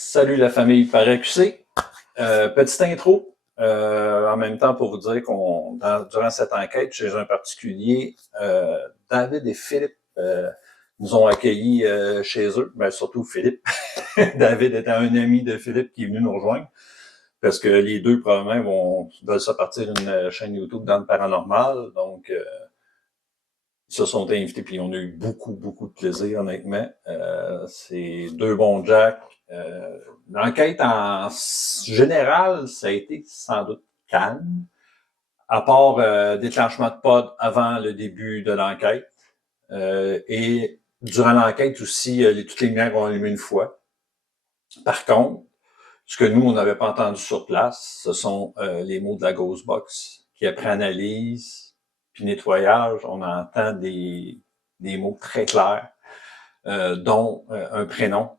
Salut la famille par QC. Petite intro, en même temps pour vous dire durant cette enquête chez un particulier, David et Philippe nous ont accueillis chez eux, ben surtout Philippe. David étant un ami de Philippe qui est venu nous rejoindre, parce que les deux probablement veulent se partir une chaîne YouTube dans le paranormal, donc ils se sont invités, puis on a eu beaucoup de plaisir, honnêtement. C'est deux bons Jack. L'enquête en général, ça a été sans doute calme, à part déclenchement de pod avant le début de l'enquête. Et durant l'enquête aussi, toutes les lumières ont allumé une fois. Par contre, ce que nous, on n'avait pas entendu sur place, ce sont les mots de la Ghost Box, qui après analyse puis nettoyage, on entend des mots très clairs, dont un prénom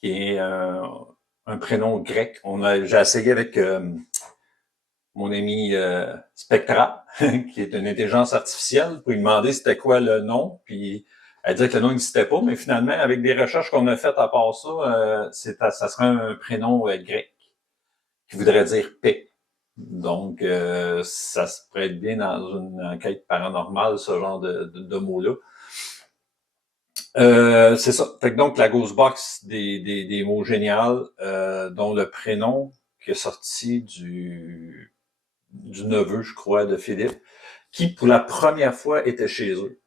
qui est un prénom grec. J'ai essayé avec mon ami Spectra, qui est une intelligence artificielle, pour lui demander c'était quoi le nom, puis elle disait que le nom n'existait pas, mais finalement, avec des recherches qu'on a faites à part ça, ça serait un prénom grec, qui voudrait dire paix. Donc, ça se prête bien dans une enquête paranormale, ce genre de mots-là. C'est ça. Fait que donc, la Ghost Box, des mots géniaux, dont le prénom qui est sorti du neveu, je crois, de Philippe, qui, pour la première fois, était chez eux.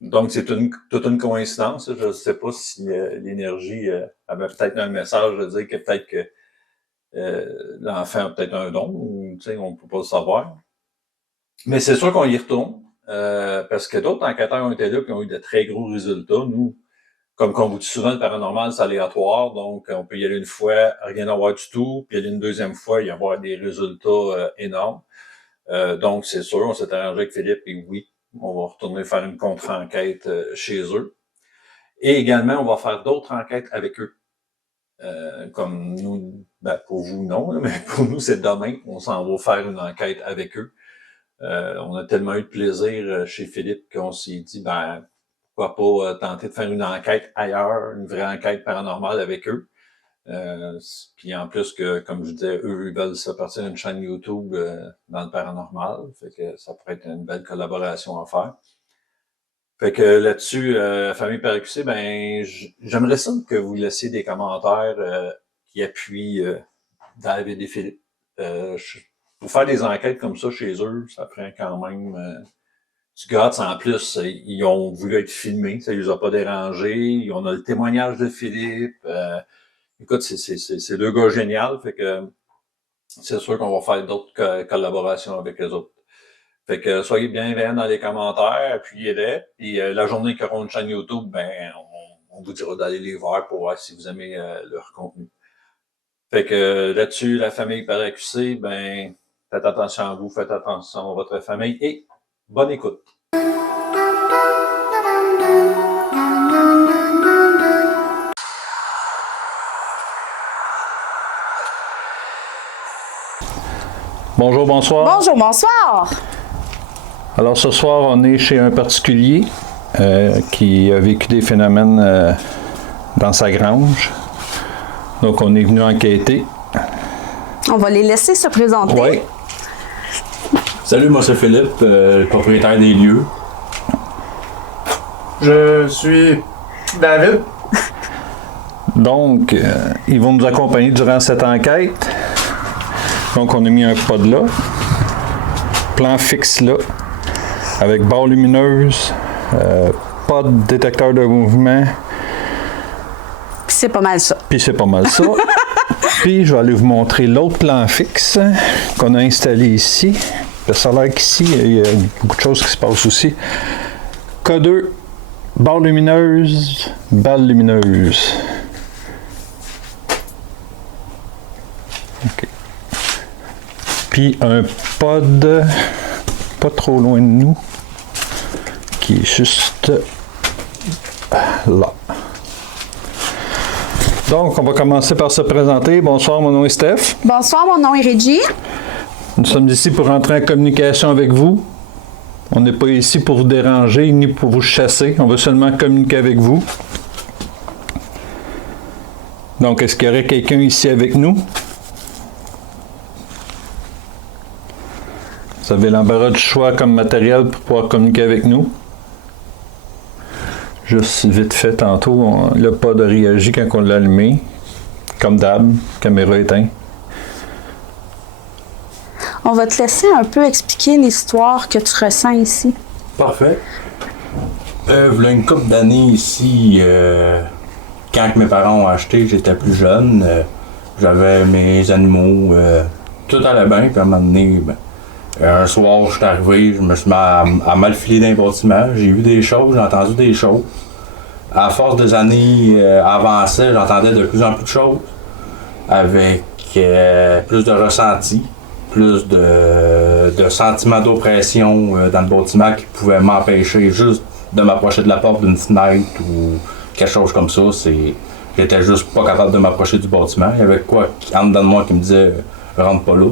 Donc, c'est toute une coïncidence. Je ne sais pas si l'énergie avait peut-être un message de dire que peut-être que l'enfant a peut-être un don, ou tu sais, on peut pas le savoir. Mais c'est sûr qu'on y retourne, parce que d'autres enquêteurs ont été là et ont eu de très gros résultats. Nous, comme on vous dit souvent, le paranormal, c'est aléatoire, donc on peut y aller une fois, rien avoir du tout, puis y aller une deuxième fois, y avoir des résultats énormes. Donc, c'est sûr, on s'est arrangé avec Philippe, et oui, on va retourner faire une contre-enquête chez eux. Et également, on va faire d'autres enquêtes avec eux. Comme nous, ben pour vous non, mais pour nous c'est demain, on s'en va faire une enquête avec eux. On a tellement eu de plaisir chez Philippe qu'on s'est dit ben pourquoi pas tenter de faire une enquête ailleurs, une vraie enquête paranormale avec eux. Puis en plus que, comme je disais, eux ils veulent se partir d'une chaîne YouTube dans le paranormal, fait que ça pourrait être une belle collaboration à faire. Fait que là-dessus, famille par QC, ben j'aimerais ça que vous laissiez des commentaires qui appuient David et Philippe. Pour faire des enquêtes comme ça chez eux, ça prend quand même du guts. En plus, ils ont voulu être filmés, ça les a pas dérangés. On a le témoignage de Philippe. Écoute, c'est deux gars géniaux, fait que c'est sûr qu'on va faire d'autres collaborations avec les autres. Fait que soyez bienveillants dans les commentaires, appuyez-les. Puis la journée qu'ils auront une chaîne YouTube, ben on vous dira d'aller les voir pour voir si vous aimez leur contenu. Fait que là-dessus, la famille par QC, ben faites attention à vous, faites attention à votre famille et bonne écoute. Bonjour, bonsoir. Bonjour, bonsoir. Alors ce soir, on est chez un particulier qui a vécu des phénomènes dans sa grange. Donc on est venu enquêter. On va les laisser se présenter. Oui. Salut, moi c'est Philippe, propriétaire des lieux. Je suis David. Donc, ils vont nous accompagner durant cette enquête. Donc on a mis un pod là, plan fixe là, avec barre lumineuse, pas de détecteur de mouvement. Puis c'est pas mal ça. Puis je vais aller vous montrer l'autre plan fixe qu'on a installé ici. Ça a l'air qu'ici, il y a beaucoup de choses qui se passent aussi. K2, barre lumineuse, balle lumineuse. OK. Puis un pod pas trop loin de nous, qui est juste là. Donc, on va commencer par se présenter. Bonsoir, mon nom est Steph. Bonsoir, mon nom est Reggie. Nous sommes ici pour entrer en communication avec vous. On n'est pas ici pour vous déranger ni pour vous chasser. On veut seulement communiquer avec vous. Donc, est-ce qu'il y aurait quelqu'un ici avec nous? Vous avez l'embarras du choix comme matériel pour pouvoir communiquer avec nous. Juste vite fait, tantôt, le pod a réagi quand on l'a allumé. Comme d'hab, caméra éteinte. On va te laisser un peu expliquer l'histoire que tu ressens ici. Parfait. Voilà une couple d'années ici, quand mes parents ont acheté, j'étais plus jeune. J'avais mes animaux, tout allait bien. Puis à un moment donné, un soir, je suis arrivé, je me suis mis à mal filer dans les bâtiments. J'ai vu des choses, j'ai entendu des choses. À force des années avançaient, j'entendais de plus en plus de choses, avec plus de ressentis, plus de sentiments d'oppression dans le bâtiment qui pouvaient m'empêcher juste de m'approcher de la porte d'une fenêtre ou quelque chose comme ça. J'étais juste pas capable de m'approcher du bâtiment. Il y avait quoi en dedans de moi qui me disait rentre pas là.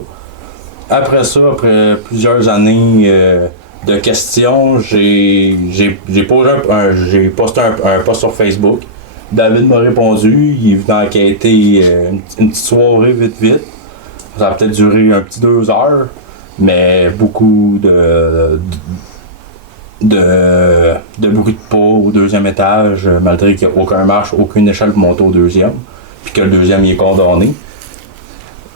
Après ça, après plusieurs années de questions, j'ai posté un post sur Facebook. David m'a répondu, il est venu enquêter une petite soirée vite. Ça a peut-être duré un petit 2 heures, mais beaucoup de bruit de pas au deuxième étage, malgré qu'il n'y a aucun marche, aucune échelle pour monter au deuxième, puis que le deuxième il est condamné.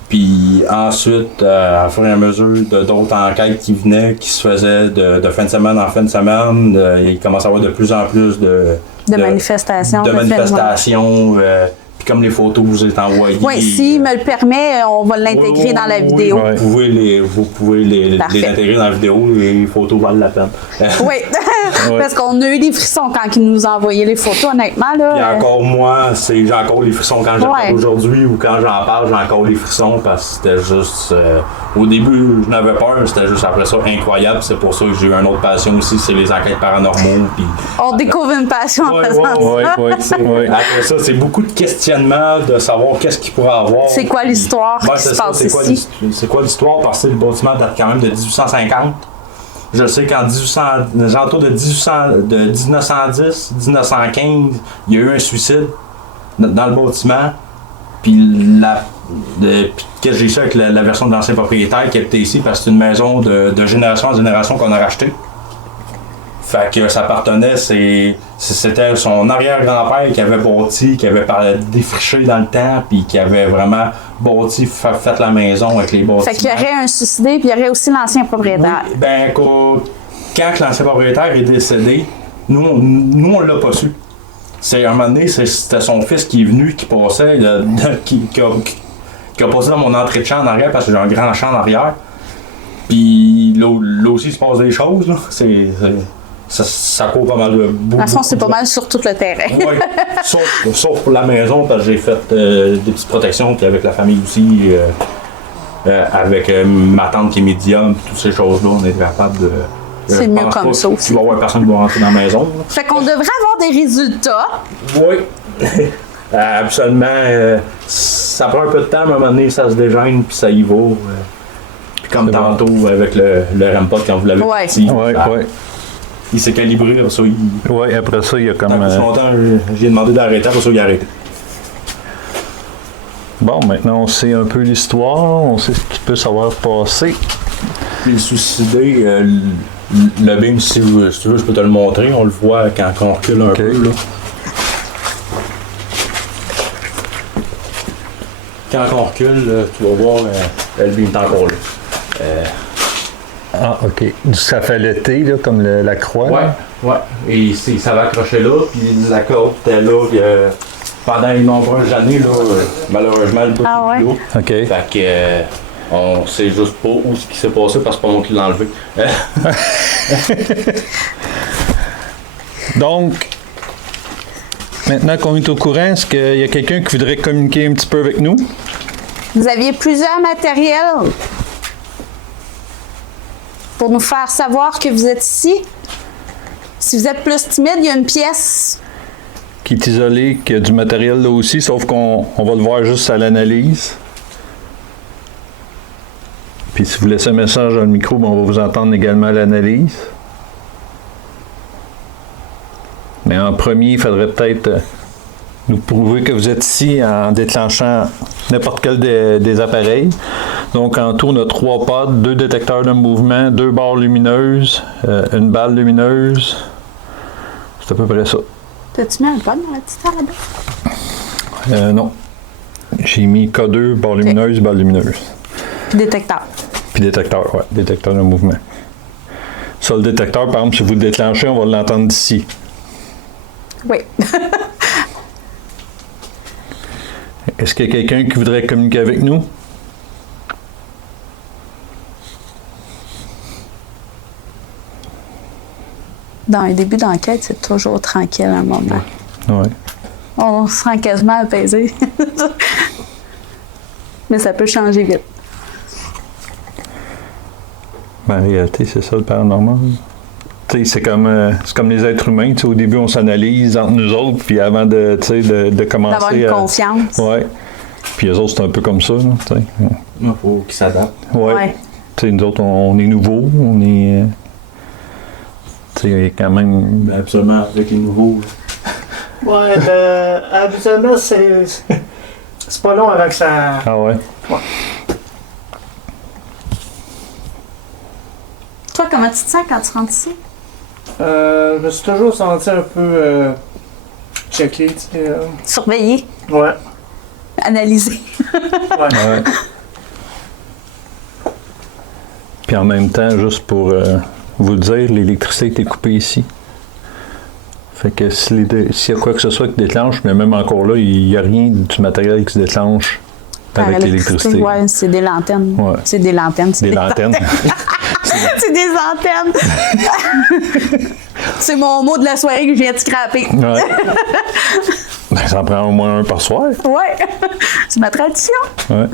Puis ensuite, à fur et à mesure d'autres enquêtes qui venaient, qui se faisaient de fin de semaine en fin de semaine, il commence à y avoir de plus en plus de manifestations. De manifestations. Puis comme les photos que vous êtes envoyées. Oui, s'il me le permet, on va l'intégrer dans la vidéo. Oui, vous pouvez les intégrer dans la vidéo, les photos valent la peine. Oui, parce qu'on a eu des frissons quand il nous a envoyé les photos, honnêtement. Là, et encore moi, j'ai encore les frissons quand j'en parle aujourd'hui ou quand j'en parle, j'ai encore les frissons parce que c'était juste... au début, je n'avais peur, c'était juste après ça incroyable. C'est pour ça que j'ai eu une autre passion aussi, c'est les enquêtes paranormaux. Puis, on découvre une passion en faisant ça. Après ça, c'est beaucoup de questionnements de savoir qu'est-ce qu'il pourrait avoir. C'est quoi l'histoire qui se passe ici? C'est quoi l'histoire? Parce que le bâtiment date quand même de 1850. Je sais qu'en autour de 1910, 1915, il y a eu un suicide dans le bâtiment. Puis qu'est-ce que j'ai su avec la version de l'ancien propriétaire qui était ici, parce que c'est une maison de génération en génération qu'on a racheté. Fait que ça appartenait, c'était son arrière-grand-père qui avait bâti, qui avait défriché dans le temps, puis qui avait vraiment bâti, fait la maison avec les bâtiments. Fait qu'il y aurait un suicidé, puis il y aurait aussi l'ancien propriétaire. Oui, quand l'ancien propriétaire est décédé, nous on l'a pas su. C'est un moment donné, c'était son fils qui est venu, qui passait, qui a passé dans mon entrée de champ en arrière, parce que j'ai un grand champ en arrière. Puis là aussi, il se passe des choses, là. Ça court pas mal. De toute façon, c'est pas mal sur tout le terrain. Oui, sauf pour la maison, parce que j'ai fait des petites protections, puis avec la famille aussi, avec ma tante qui est médium, toutes ces choses-là, on est capable de... C'est mieux comme ça aussi. Il va y avoir personne qui va rentrer dans la maison. Là. Fait qu'on devrait avoir des résultats. Oui. Absolument. Ça prend un peu de temps, à un moment donné, ça se dégêne, puis ça y va. Puis comme tantôt, avec le REM-POD, quand vous l'avez dit. Il s'est calibré, après ça, Oui, après ça, il y a comme... Plus longtemps, j'ai demandé d'arrêter, après ça, il a arrêté. Bon, maintenant, on sait un peu l'histoire, on sait ce qui peut savoir passer. Puis le suicidé, le beam, si tu veux, je peux te le montrer, on le voit quand on recule un peu, là. Quand on recule, tu vas voir, le beam est encore là. Ah, OK. Ça fait l'été, là, comme la croix. Ouais. Et ça va accrocher là, puis la corde était là pendant les nombreuses années, là, malheureusement, le bout est là. OK. Fait que on sait juste pas où ce qui s'est passé parce que c'est pas moi qui l'ai enlevé. Donc, maintenant qu'on est au courant, est-ce qu'il y a quelqu'un qui voudrait communiquer un petit peu avec nous? Vous aviez plusieurs matériels pour nous faire savoir que vous êtes ici. Si vous êtes plus timide, il y a une pièce qui est isolée, qui a du matériel là aussi, sauf qu'on va le voir juste à l'analyse. Puis si vous laissez un message dans le micro, on va vous entendre également à l'analyse. Mais en premier, il faudrait peut-être nous prouver que vous êtes ici en déclenchant n'importe quel des appareils. Donc, en tout, on a 3 pods, 2 détecteurs de mouvement, 2 barres lumineuses, une balle lumineuse. C'est à peu près ça. T'as-tu mis un pod dans la petite salle là-bas? Non. J'ai mis K2, barre lumineuse, balle lumineuse. Puis détecteur. Puis détecteur, ouais, détecteur de mouvement. Ça, le détecteur, par exemple, si vous le déclenchez, on va l'entendre d'ici. Oui. Est-ce qu'il y a quelqu'un qui voudrait communiquer avec nous? Dans un début d'enquête, c'est toujours tranquille un moment. Ouais. On se sent quasiment apaisé. Mais ça peut changer vite. Ben, en réalité, c'est ça le paranormal. Tu sais, c'est comme les êtres humains. Tu sais, au début, on s'analyse entre nous autres, puis avant de commencer D'avoir une confiance. Ouais. Puis eux autres, c'est un peu comme ça. Tu sais. Il faut qu'ils s'adaptent. Ouais. Ouais. Tu sais, nous autres, on est nouveaux. On est... tu sais, quand même... Ben, absolument, avec les nouveaux. Ouais, habituellement, c'est pas long avant que ça. Ah ouais? Toi, comment tu te sens quand tu rentres ici? Je me suis toujours senti un peu checké, tu sais. Surveiller, Ouais. analyser. Ouais. Ouais. Puis en même temps, juste pour vous le dire, l'électricité était coupée ici. Fait que s'il y a quoi que ce soit qui déclenche, mais même encore là, il n'y a rien du matériel qui se déclenche avec l'électricité. Ouais, c'est des lanternes. Ouais. C'est des lanternes. Des lanternes. C'est des antennes. C'est mon mot de la soirée que je viens de scraper. Ouais. Ben, ça en prend au moins un par soir. Ouais. C'est ma tradition. Ouais.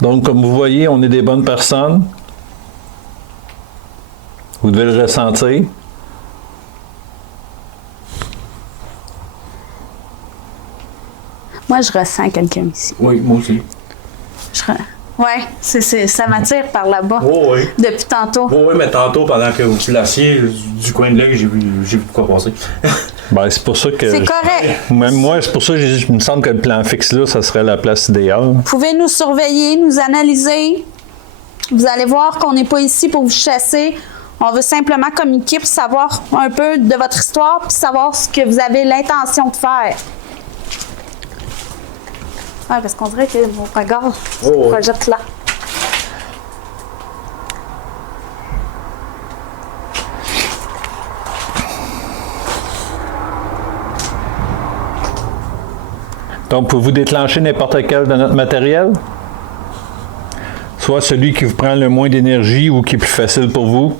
Donc, comme vous voyez, on est des bonnes personnes. Vous devez le ressentir. Moi, je ressens quelqu'un ici. Oui, moi aussi. Ouais, ça m'attire par là-bas. Oh, oui. Depuis tantôt. Oh, oui, mais tantôt, pendant que vous placiez, du coin de l'œil, j'ai vu de quoi passer. Ben, c'est pour ça que... C'est correct. Même moi, c'est pour ça que j'ai dit, il me semble que le plan fixe là, ça serait la place idéale. Vous pouvez nous surveiller, nous analyser. Vous allez voir qu'on n'est pas ici pour vous chasser. On veut simplement communiquer pour savoir un peu de votre histoire puis savoir ce que vous avez l'intention de faire. Ouais, parce qu'on dirait que mon regard se projette là. Donc, pouvez-vous déclencher n'importe quel de notre matériel? Soit celui qui vous prend le moins d'énergie ou qui est plus facile pour vous.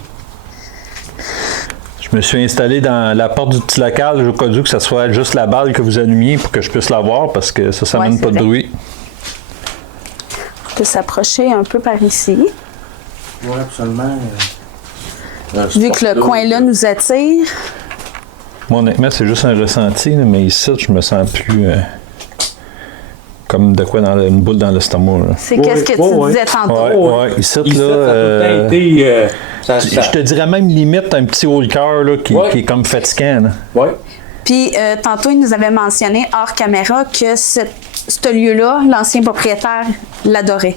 Je me suis installé dans la porte du petit local, au cas où que ce soit juste la balle que vous allumiez pour que je puisse la voir, parce que ça Ouais, mène c'est pas de vrai. bruit. On peut s'approcher un peu par ici. Oui, absolument. Vu que le coin-là nous attire. Moi, honnêtement, c'est juste un ressenti, là, mais ici, je me sens plus comme de quoi dans une boule dans l'estomac. Là. C'est qu'est-ce que tu disais tantôt. Ouais, ici, Ici, là, ça a tout été... je te dirais même limite un petit haut le cœur là, qui est comme fatigant. Là. Ouais. Puis tantôt, il nous avait mentionné hors caméra que ce lieu-là, l'ancien propriétaire l'adorait.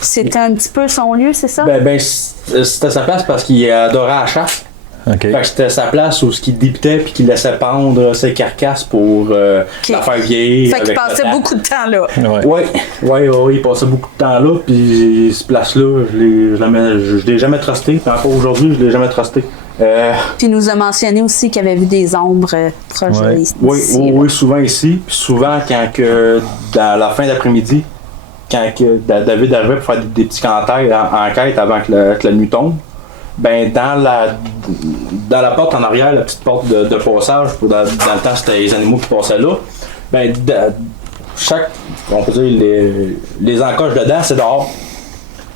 C'était un petit peu son lieu, c'est ça? Ben, c'était sa place parce qu'il adorait la chasse. OK. Fait que c'était sa place où il débutait puis qu'il laissait pendre ses carcasses pour la faire vieillir. Fait qu'il avec passait le temps. beaucoup de temps là. Ouais. Ouais, il passait beaucoup de temps là, puis cette place-là, je l'ai jamais trusté, puis encore aujourd'hui, je l'ai jamais trusté. Puis il nous a mentionné aussi qu'il avait vu des ombres proches Ouais. d'ici. Oui, souvent ici, puis souvent dans la fin d'après-midi, quand David arrivait pour faire des petits enquêtes avant que la nuit tombe, ben dans la porte en arrière, la petite porte de passage, dans le temps c'était les animaux qui passaient là, ben on peut dire les encoches dedans, c'est dehors.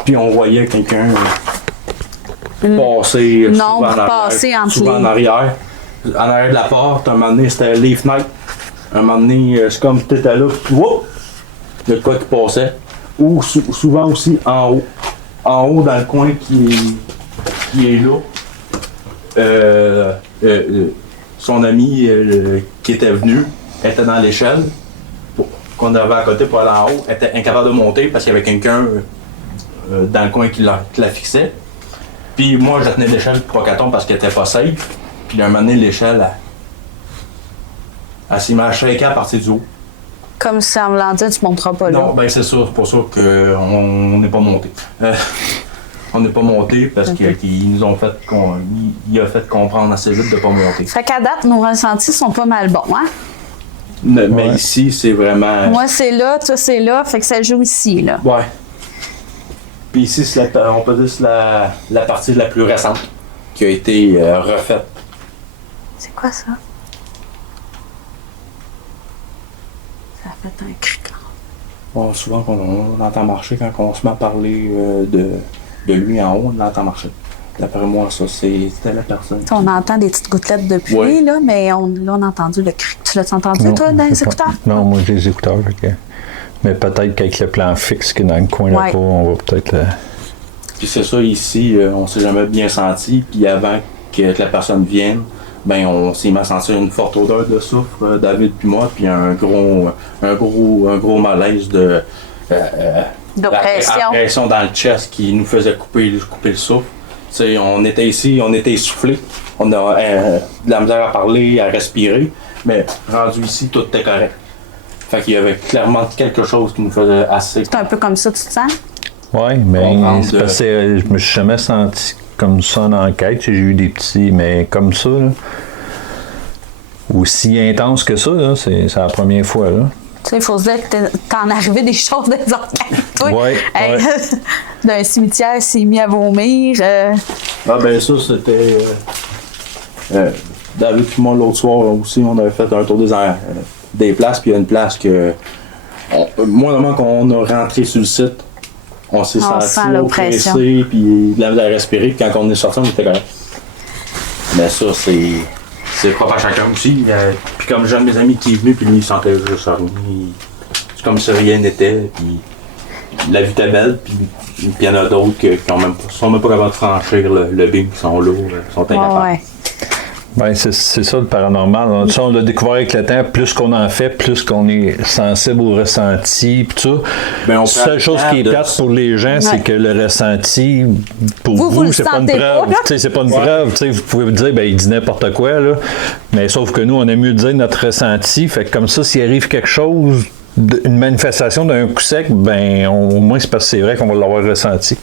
Puis on voyait quelqu'un passer passer en arrière de la porte. Un moment donné, c'était les fenêtres. Un moment donné, c'est comme tu étais là, puis whoop, il y a de quoi qui passait. Ou souvent aussi en haut. En haut, dans le coin qui est là. son ami qui était venu était dans l'échelle qu'on avait à côté pour aller en haut, était incapable de monter parce qu'il y avait quelqu'un dans le coin qui la fixait. Puis moi, je tenais l'échelle 3-4 ans parce qu'elle était pas safe. Puis à un moment donné, l'échelle, elle s'est shaké à partir du haut. Comme ça, en voulant dire, tu ne monteras pas là. Non, ben c'est ça, c'est pour ça qu'on n'est pas monté. On n'est pas monté parce qu'ils nous ont fait il a fait comprendre assez vite de ne pas monter. Fait qu'à date, nos ressentis sont pas mal bons, hein? Mais ici, c'est vraiment. Moi, c'est là, toi, c'est là, fait que ça joue ici, là. Ouais. Puis ici, on peut dire que c'est la partie la plus récente qui a été refaite. C'est quoi ça? Ça a fait un criquant. Bon, souvent, on entend marcher quand on se met à parler de lui en haut, on l'entend marcher. D'après moi, ça, c'était la personne. On entend des petites gouttelettes de pluie, Ouais. là, mais là, on a entendu le cri. Tu l'as entendu, Non, toi, dans les c'est pas- écouteurs? Non, moi j'ai les écouteurs. Mais peut-être qu'avec le plan fixe qui est dans le coin Ouais. là-bas, on va peut-être. Puis c'est ça, ici, on s'est jamais bien senti. Puis avant que la personne vienne, ben on s'est mis à sentir une forte odeur de soufre, David puis moi, puis un gros malaise de D'oppression. la pression dans le chest qui nous faisait couper le souffle. T'sais, on était ici, on était essoufflé, on a de la misère à parler, à respirer, mais rendu ici, tout était correct. Fait qu'il y avait clairement quelque chose qui nous faisait assez. C'est un peu comme ça, tu te sens? Oui, mais Comprendre c'est parce que je me suis jamais senti comme ça en enquête. J'ai eu des petits, mais comme ça, là, aussi intense que ça, là, c'est la première fois. Là. Tu sais, il faut se dire que t'en arrivé des choses des enquêtes, toi. Ouais, Hey, ouais. d'un cimetière, s'est mis à vomir. Ah ben ça, c'était... David et moi, l'autre soir aussi, on avait fait un tour des places, puis il y a une place que... Moindrement qu'on a rentré sur le site, on s'est On sent senti l'oppression. oppressé, puis de la misère à respirer, puis quand on est sorti, on était correct. Mais ça, c'est propre à chacun aussi. Puis comme j'ai un de mes amis qui est venu, puis lui, il sentait juste rien. C'est comme si rien n'était, puis la vie était belle, puis il y en a d'autres qui sont même pas capables de franchir le bing, qui sont lourds, sont incapables. Ouais. Ben, c'est ça le paranormal. Ça, on l'a découvert avec le temps. Plus qu'on en fait, plus qu'on est sensible au ressenti. Pis tout ça. Ben, on La seule peut chose qui est de- plate pour les gens, c'est que le ressenti, pour Vous le vous, c'est pas une sentez preuve. pas, là? Tu sais, c'est pas une preuve. Tu sais, vous pouvez vous dire, ben, il dit n'importe quoi, là. Mais sauf que nous, on aime mieux dire notre ressenti. Fait que comme ça, s'il arrive quelque chose, une manifestation d'un coup sec, ben, au moins, c'est parce que c'est vrai qu'on va l'avoir ressenti.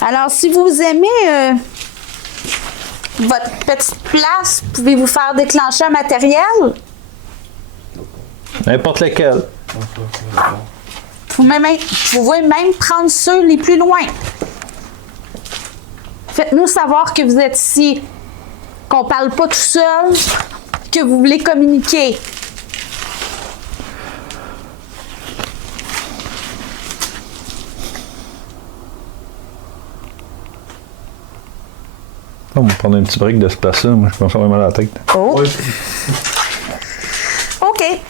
Alors, si vous aimez votre petite place, pouvez-vous faire déclencher un matériel? N'importe lequel. Vous pouvez même prendre ceux les plus loin. Faites-nous savoir que vous êtes ici, qu'on parle pas tout seul, que vous voulez communiquer. On va prendre un petit break de ce place-là. Moi, je commence à avoir mal à la tête. Oh. Ouais. OK.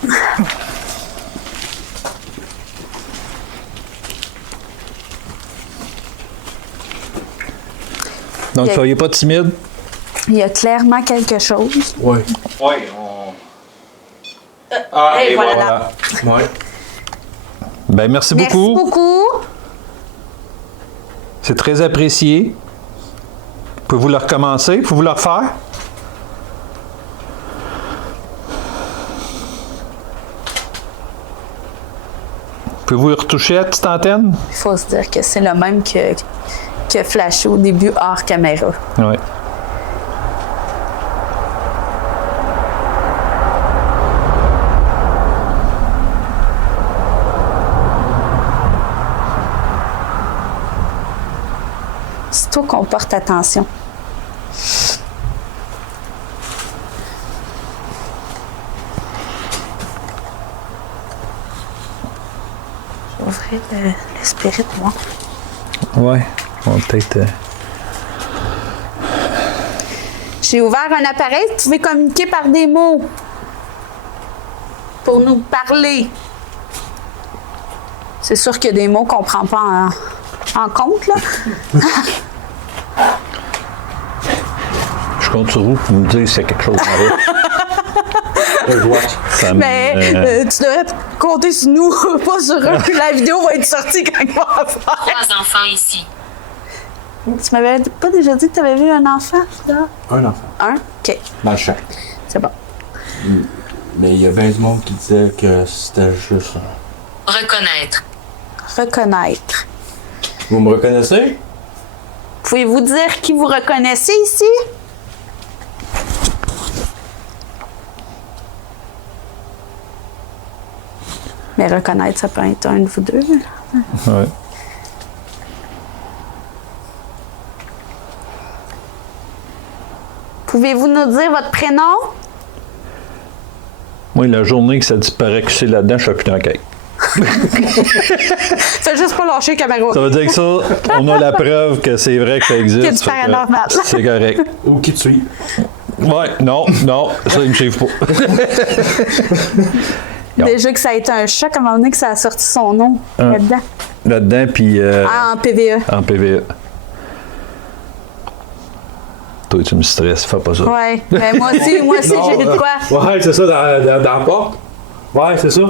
Donc, soyez pas timide. Il y a clairement quelque chose. Ouais. Ouais, Et voilà. Ouais. Ben, merci Merci beaucoup. beaucoup. C'est très apprécié. Pouvez-vous le recommencer? Pouvez-vous le refaire? Pouvez-vous retoucher à la petite antenne? Il faut se dire que c'est le même que flashé au début hors caméra. Oui. C'est toi qu'on porte attention. Je vais ouvrir le spirit, moi. Oui. On va peut-être. J'ai ouvert un appareil, vous pouvez communiquer par des mots pour nous parler. C'est sûr qu'il y a des mots qu'on ne prend pas en compte, là. Je compte sur vous pour me dire s'il y a quelque chose en route. Je vois. Ça me- Mais tu devrais compter sur nous, pas sur eux. La vidéo va être sortie quand il va en faire. 3 enfants ici. Tu m'avais pas déjà dit que tu avais vu un enfant, là? Un enfant. Un? OK. Dans le champ. C'est bon. Mais il y a bien du monde qui disait que c'était juste. Reconnaître. Reconnaître. Vous me reconnaissez? Pouvez-vous dire qui vous reconnaissez ici? Mais reconnaître, ça peut être un de vous deux. Ouais. Pouvez-vous nous dire votre prénom? Moi, la journée que ça disparaît que c'est là-dedans, je suis plus dans la quête. Fais juste pas lâcher la caméra. Ça veut dire que ça, on a la preuve que c'est vrai que ça existe. Qu'il y a du fait que paranormal. C'est correct. Ou qui tu suis? Ouais, non, ça, ils me suivent pas. Déjà que ça a été un choc à un moment donné que ça a sorti son nom là-dedans. Là-dedans, puis Ah, en PVE. en PVE. Toi, tu me stresses, fais pas ça. Ouais. Ben, moi aussi, j'ai vu de quoi. Ouais, c'est ça, dans la porte. Ouais, c'est ça.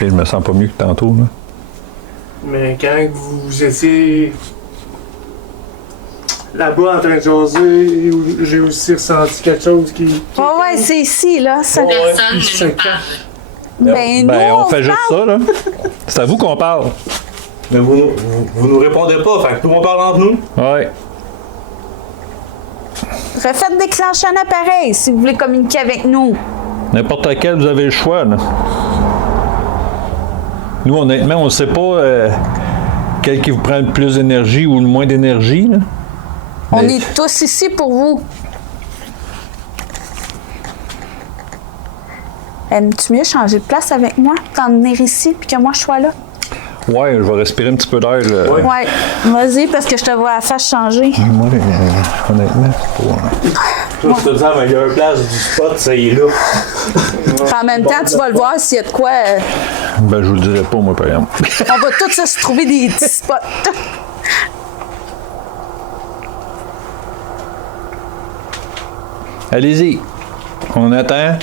Et je me sens pas mieux que tantôt, là. Mais quand vous étiez là-bas en train de jaser, j'ai aussi ressenti quelque chose qui. Ouais, c'est ici, là. Ça... Personne ça ne nous cache. parle. Ben, Ben, nous, on fait se juste parle. ça, là. C'est à vous qu'on parle. Mais vous nous répondez pas, fait que tout le monde parle entre nous. Ouais. Refaites déclencher un appareil si vous voulez communiquer avec nous. N'importe lequel, vous avez le choix, là. Nous, honnêtement, on ne sait pas quel qui vous prend le plus d'énergie ou le moins d'énergie, là. On Mais- est tous ici pour vous. Aimes-tu mieux changer de place avec moi, t'en venir ici, puis que moi je sois là? Ouais, je vais respirer un petit peu d'air, là. Ouais. Vas-y, parce que je te vois à la face changer. Moi, honnêtement, c'est pas... Toi, tu te dis, la meilleure place du spot, c'est là. Puis en même temps, tu vas le voir s'il y a de quoi. Ben, je vous le dirai pas, moi, par exemple. On va tous se trouver des petits spots. Allez-y. On attend.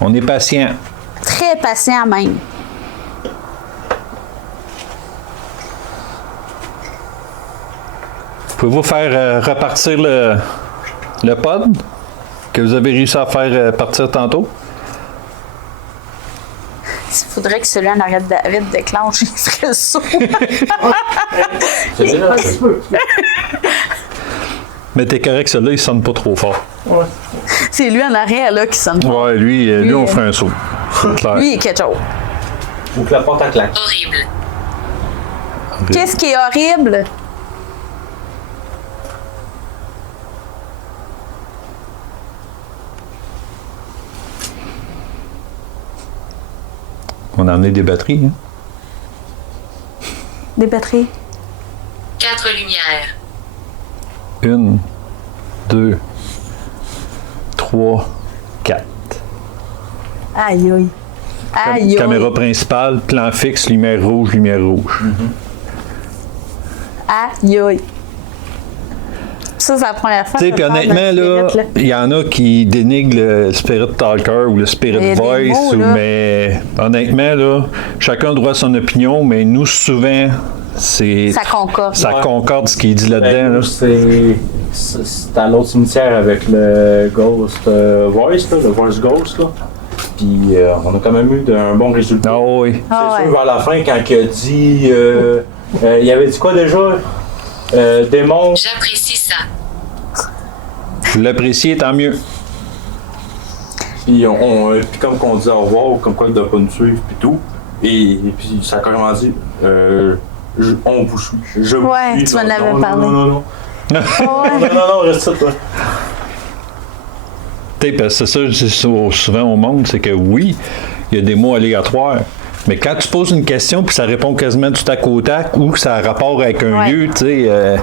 On est patient. Très patient même. Pouvez-vous faire repartir le pod que vous avez réussi à faire partir tantôt? Il faudrait que celui en arrière de David déclenche, il ferait ça. C'est déjà Mais t'es correct, celui-là, il sonne pas trop fort. C'est lui en arrière là qui sonne. Ouais, lui, on ferait un saut. C'est clair. Lui, il est quelque chose. Ou que la porte à claque. Horrible. Qu'est-ce qui est horrible? On a emmené des batteries, hein? Des batteries. 4 lumières. 1, 2, 3, 4. Aïe aïe. Aïe aïe. Caméra principale, plan fixe, lumière rouge, lumière rouge. Aïe aïe. Ça, c'est la première fois Tu sais, que puis je parle honnêtement, d'un là, spirit, il y en a qui dénigrent le Spirit Talker ou le Il y Spirit a des Voice, mots, là. mais honnêtement, là, chacun a droit à son opinion, mais nous, souvent, c'est... Ça concorde. Ça Ouais. concorde ce qui est dit là-dedans. Ben, là. nous, c'est à l'autre cimetière avec le Ghost Voice, là, le Voice Ghost. Là. Puis on a quand même eu un bon résultat. Ah oui. Ah C'est sûr, ouais. vers la fin, quand il a dit. Il avait dit quoi déjà? Démon. J'apprécie ça. Vous l'appréciez, tant mieux. Puis, puis comme qu'on dit au revoir, comme quoi il ne doit pas nous suivre, puis tout. Et puis ça a carrément dit on vous suit. Je vous Ouais, suis. tu m'en Non, avais non, parlé. Non, non, non. Ah ouais. Non, reste ça, toi. Tu sais, parce que c'est ça, je dis souvent au monde, c'est que oui, il y a des mots aléatoires. Mais quand tu poses une question puis ça répond quasiment tout à côté ou que ça a rapport avec un Ouais. lieu, tu sais,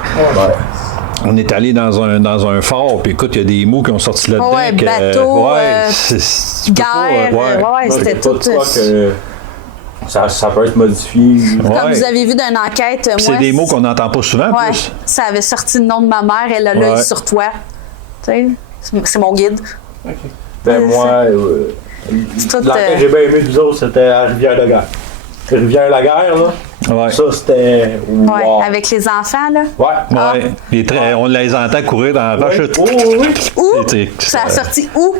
on est allé dans un fort, puis écoute, il y a des mots qui ont sorti là-dedans. Ouais, que, bateau, ouais, tu peux Guerre. pas, Ouais, ouais. c'était Moi, tout. je pas que Ça peut être modifié. Comme Ouais. vous avez vu dans une enquête, Puis c'est moi, des mots qu'on n'entend pas souvent, en ouais, plus. ça avait sorti le nom de ma mère, elle a l'œil Ouais. sur toi. Tu sais, c'est mon guide. Ok. Ben moi, tout, l'enquête que j'ai bien aimé du autres, c'était à Rivière-la-Guerre. Rivière-la-Guerre, là, Ouais. ça c'était... Ouais, wow. avec les enfants, là. Ouais. Ouais. On les entend courir dans la roche. Ouais. Oh, oui, oui. Où? C'était- Ça a sorti où?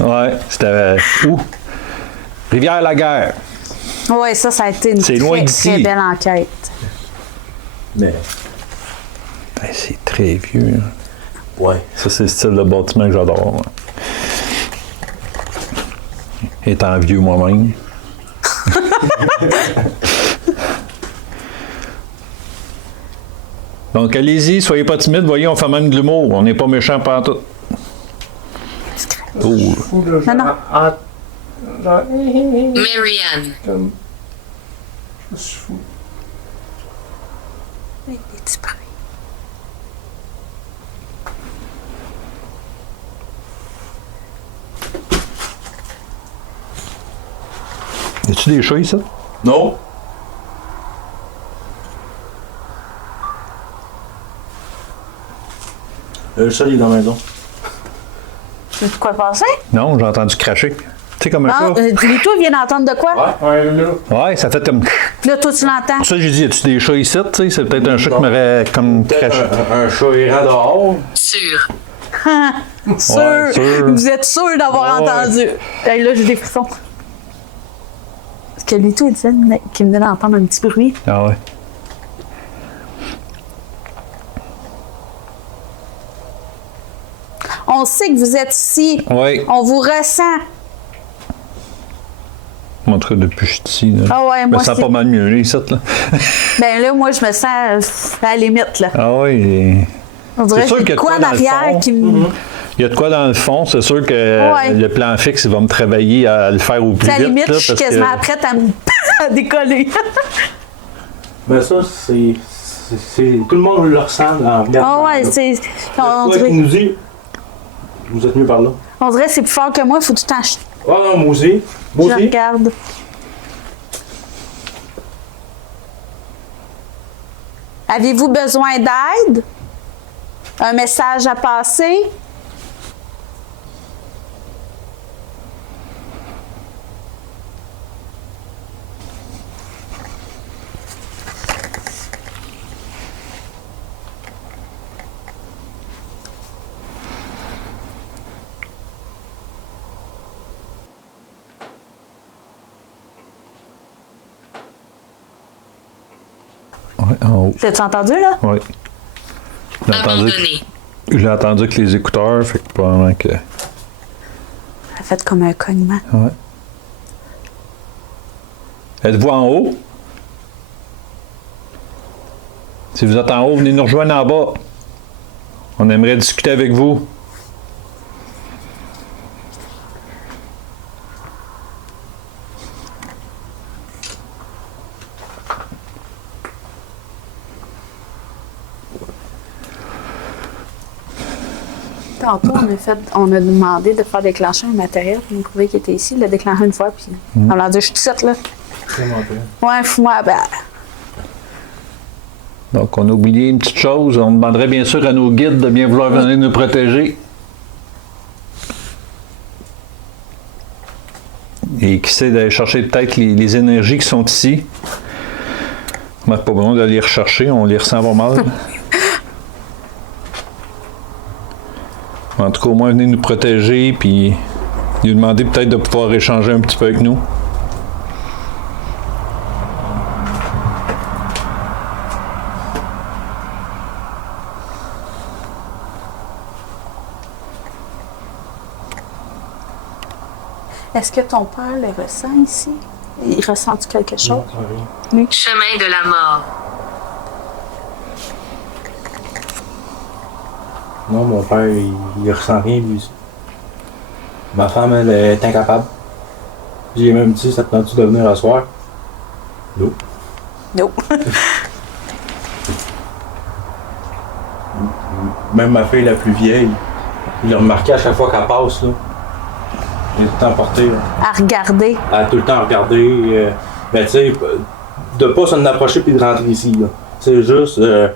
Ouais, c'était où? Rivière-la-Guerre. Ouais, ça a été une C'est loin très, d'ici. très belle enquête. Mais, Ben, c'est très vieux. Hein. ouais. Ça, c'est le style de bâtiment que j'adore. Moi. Étant vieux moi-même. Donc, allez-y, soyez pas timides. Voyez, on fait même de l'humour. On n'est pas méchants pantoute. Oh. Fou, là, genre, Non, non. genre, Marianne. comme... Je suis fou. Des petits bruits. Y a-tu des chats ici? Non. Le chat, il est dans la maison. Tu sais quoi passer? Non, j'ai entendu cracher. Tu sais, comme un Non, chat. dis-toi, vient d'entendre de quoi? Ouais. Ouais, là. Ouais, ça fait comme. Puis là, toi, tu l'entends. Pour ça, j'ai dit, y a-tu des chats ici? Tu sais, c'est peut-être un chat qui m'aurait comme Peut-être craché. un chat errant dehors. Sûr. Sûr. Ouais, sûr. Vous êtes sûr d'avoir Ouais. entendu. Hey, là, j'ai des frissons. Parce que Lito, il disait qu'il venait d'entendre un petit bruit. Ah ouais. On sait que vous êtes ici. Oui. On vous ressent. En tout cas, depuis que je suis ici, là. Ah ouais, je me moi, sens c'est- pas mal mieux, là, ici, là. Ben là, moi, je me sens à la limite, là. Ah oui. On dirait C'est sûr qu'il y a de qu'il y a de quoi en quoi dans le arrière fond. qui me... Il y a de quoi dans le fond, c'est sûr que Ouais. le plan fixe, il va me travailler à le faire au plus À la vite. limite, là, je suis parce quasiment que- prête à me à décoller. Mais ça, c'est... Tout le monde le ressent en regardant. Ah ouais, là. c'est... On Toi qui dirait, nous dit, vous êtes mieux par là. on dirait que c'est plus fort que moi, il faut tout le temps que Ah non, moi aussi. Moi je aussi. regarde. Avez-vous besoin d'aide? Un message à passer? Ouais, en haut. T'as-tu entendu, là? Oui. Abandonné. J'ai entendu avec les écouteurs, fait que probablement que. Ça a fait comme un cognement. Ouais. Êtes-vous en haut? Si vous êtes en haut, venez nous rejoindre en bas. On aimerait discuter avec vous. Tantôt, on a demandé de faire déclencher un matériel pour nous prouver qu'il était ici. Il l'a déclenché une fois, puis on l'a dit, je suis toute là. Ouais, fous-moi, ben. Donc, on a oublié une petite chose. On demanderait bien sûr à nos guides de bien vouloir venir nous protéger. Et qui sait d'aller chercher peut-être les énergies qui sont ici. On n'a pas besoin de les rechercher, on les ressent pas mal. En tout cas, au moins, venez nous protéger, puis lui demander peut-être de pouvoir échanger un petit peu avec nous. Est-ce que ton père le ressent ici? Il ressent-tu quelque chose? Chemin de la mort. Non, mon père, il ressent rien, lui aussi. Ma femme, elle est incapable. J'ai même dit, ça te tente-tu de venir à soir? Non. Non. Même ma fille la plus vieille, il l'a remarqué à chaque fois qu'elle passe, là. Il est tout le temps porté, là. À regarder. Elle a tout le temps regardé. Mais tu sais, de pas s'en approcher puis de rentrer ici, là. C'est juste, elle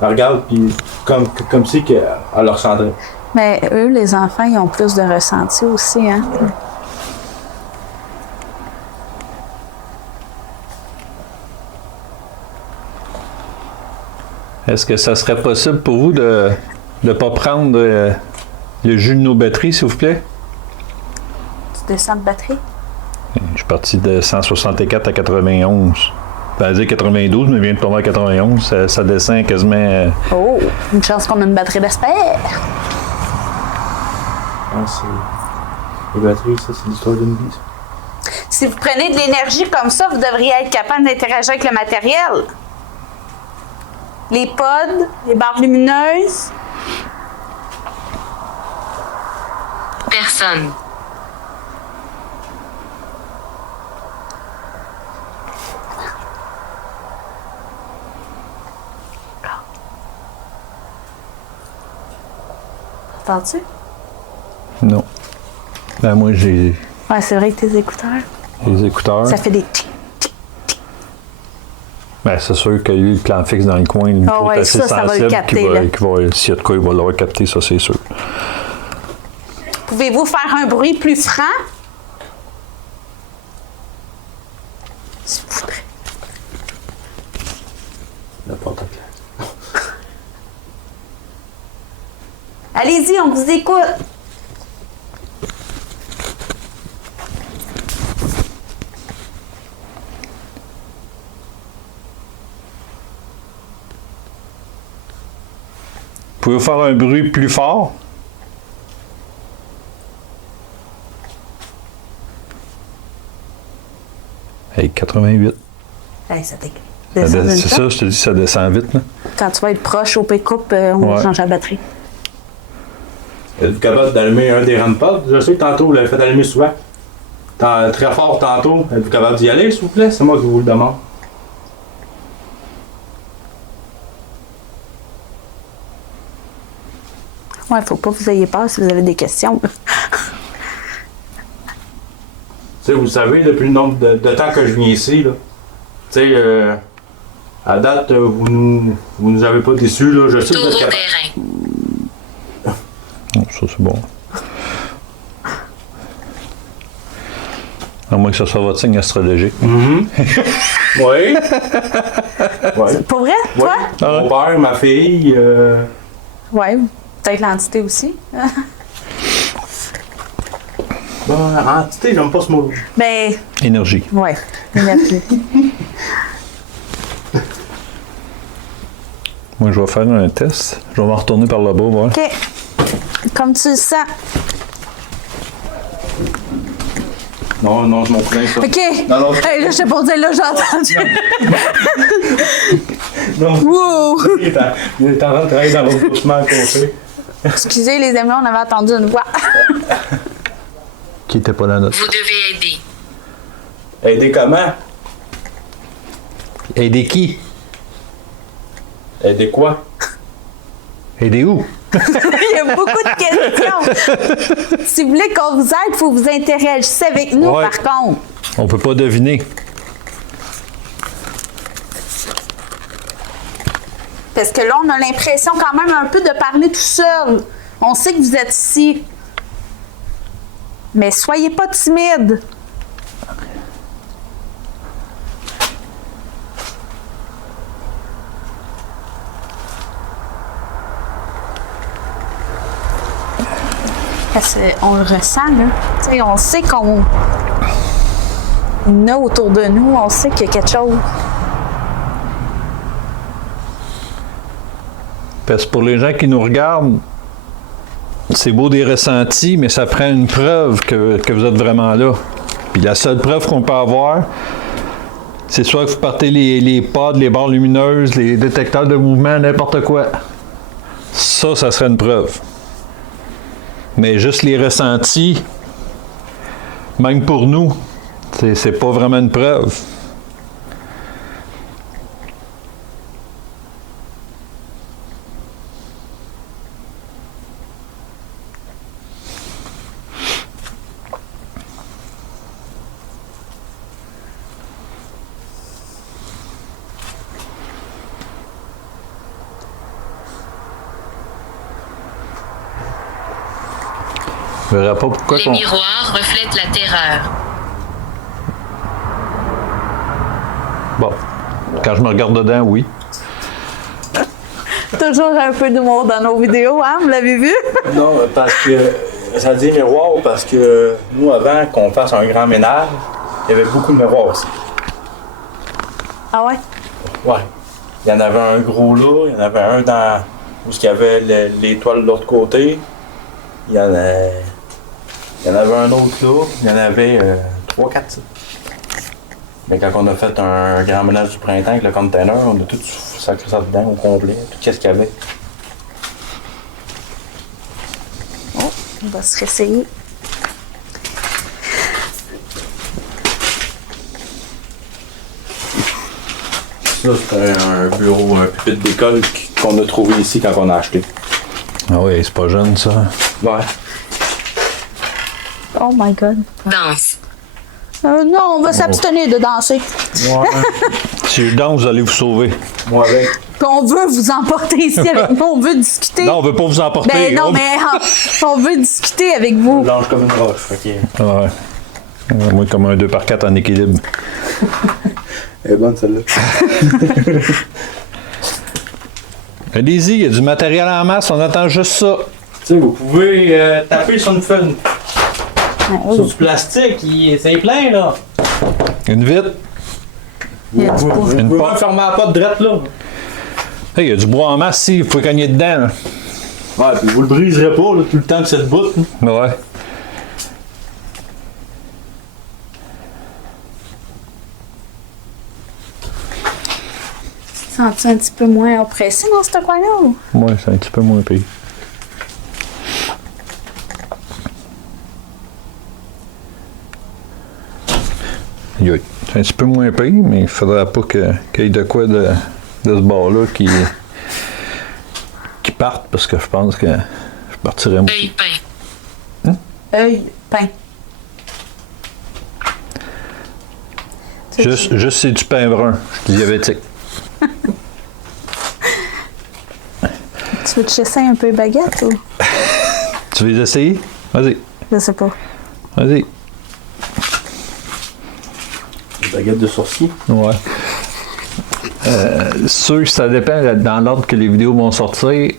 regarde puis comme si qu'elle le ressentait. Mais eux, les enfants, ils ont plus de ressenti aussi, hein? Est-ce que ça serait possible pour vous de ne pas prendre le jus de nos batteries, s'il vous plaît? Tu descends de batterie? Je suis parti de 164 à 91. Ça veut dire 92, mais vient de tomber à 91. Ça descend quasiment. Oh! Une chance qu'on a une batterie d'espère! Ah, c'est... Les batteries, ça, c'est l'histoire d'une vie, ça. Si vous prenez de l'énergie comme ça, vous devriez être capable d'interagir avec le matériel. Les pods, les barres lumineuses. Personne. Entends-tu? Non. Ben, moi, j'ai Ouais, c'est vrai que tes écouteurs. les écouteurs. Ça fait des tic. Ben, c'est sûr qu'il y a eu le plan fixe dans le coin, une Ah côte ouais, assez ça va le sensible capter, là. s'il y a de quoi, il va l'avoir capté, ça, c'est sûr. Pouvez-vous faire un bruit plus franc? S'il vous plaît. La porte est claire. Allez-y, on vous écoute. Pouvez-vous faire un bruit plus fort? Hey, 88. Hey, ça C'est ça, je te dis, ça descend vite, là. Quand tu vas être proche au pick-up, on Ouais. change la batterie. Êtes-vous capable d'allumer un des ramparts? Je sais que tantôt, vous l'avez fait allumer souvent. Très fort tantôt. Êtes-vous capable d'y aller, s'il vous plaît? C'est moi qui vous le demande. Ouais, faut pas que vous ayez peur si vous avez des questions. Tu sais, vous savez, depuis le nombre de temps que je viens ici, là, tu sais, à date, vous nous avez pas déçus, là. Je sais que vous êtes Taureau capable. d'airain. Oh, ça, c'est bon. À moins que ce soit votre signe astrologique. Oui. Oui. Pour vrai, Oui. toi? Mon père, ma fille, Ouais, peut-être l'entité aussi. bon, entité, j'aime pas ce mot. Ben, Énergie. ouais. Énergie. Moi, je vais faire un test. Je vais m'en retourner par là-bas, voir. OK. Comme tu le sens. Non, non, je m'en plains, ça. OK. Non, non. Hey, là, je sais pas dire, là, j'ai entendu. Non. Wow! Il est en train de travailler dans l'autre doucement à côté. Excusez, les amis, on avait entendu une voix. Qui était pas la nôtre. Vous devez aider. Aider comment? Aider qui? Aider quoi? Aider où? Il y a beaucoup de questions. Si vous voulez qu'on vous aide, il faut que vous interagissiez avec nous, Ouais. par contre. On peut pas deviner. Parce que là, on a l'impression quand même un peu de parler tout seul. On sait que vous êtes ici. Mais soyez pas timide. Parce qu'on le ressent, là. Tu sais, on sait qu'on a autour de nous, on sait qu'il y a quelque chose. Parce que pour les gens qui nous regardent, c'est beau des ressentis, mais ça prend une preuve que vous êtes vraiment là. Puis la seule preuve qu'on peut avoir, c'est soit que vous partez les pods, les barres lumineuses, les détecteurs de mouvement, n'importe quoi. Ça serait une preuve. Mais juste les ressentis, même pour nous, c'est pas vraiment une preuve. Je verrai pas pourquoi Les miroirs reflètent la terreur. Bon. Quand je me regarde dedans, oui. Toujours un peu d'humour dans nos vidéos, hein? Vous l'avez vu? Non, parce que ça dit miroir parce que nous, avant qu'on fasse un grand ménage, il y avait beaucoup de miroirs aussi. Ah ouais? Ouais. Il y en avait un gros là, il y en avait un dans où il y avait l'étoile de l'autre côté. Il y en avait un autre là, il y en avait 3-4 ça. Mais quand on a fait un grand ménage du printemps avec le container, on a tout sacré ça dedans au complet, tout ce qu'il y avait. Oh, on va se réessayer. Ça, c'était un bureau, un pupitre d'école qu'on a trouvé ici quand on a acheté. Ah oui, c'est pas jeune, ça. Ouais. Oh my God. Danse. Non, on va s'abstenir de danser. Ouais. Si je danse, vous allez vous sauver. Moi avec. Puis on veut vous emporter ici avec nous. On veut discuter. Non, on veut pas vous emporter. Ben non, On- mais on veut discuter avec vous. Blanche comme une roche. Fait que... Ouais. Moi, comme un 2x4 en équilibre. Elle est bonne celle-là. Allez-y, il y a du matériel en masse, on attend juste ça. Tu sais, vous pouvez taper sur une fun. oui. Sur du plastique, c'est plein là. Une vitre. Il y a du bois. Vous Une pouvez porte. même fermer la porte drette là. Hey, il y a du bois en masse, si, il faut cogner dedans. Là. Ouais, puis vous le briserez pas là, tout le temps que c'est le bout. Là. Ouais. Sens-tu un petit peu moins oppressé dans ce coin-là? Ouais, c'est un petit peu moins pire. Aïe, aïe. C'est un petit peu moins pire, mais il faudra pas qu'il y ait de quoi de ce bord-là qui parte, parce que je pense que je partirais moi. Œil peint. Œil peint. Juste c'est du pain brun, je suis diabétique. Tu veux te chasser un peu baguette ou? Tu veux les essayer? Vas-y, Je sais pas. vas-y. Une baguette de sourcil. Ouais. Sûr, ça dépend dans l'ordre que les vidéos vont sortir.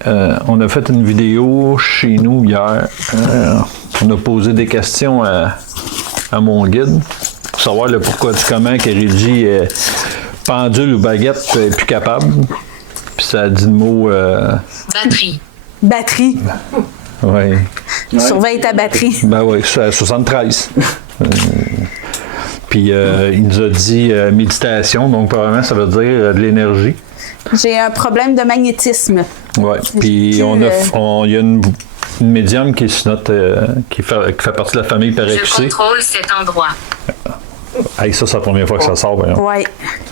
On a fait une vidéo chez nous hier. On a posé des questions à mon guide pour savoir le pourquoi du comment qu'Eridji pendule ou baguette est plus capable. Puis ça a dit le mot. Batterie. Batterie. Ouais. Surveille ta batterie. Ben oui, c'est à 73. Puis il nous a dit méditation, donc probablement ça veut dire de l'énergie. J'ai un problème de magnétisme. Ouais. Puis il y a une médium qui est sur notre, qui fait partie de la famille Je Parexé. contrôle cet endroit. Hey, ça, c'est la première fois que ça sort. Voyons. Ouais.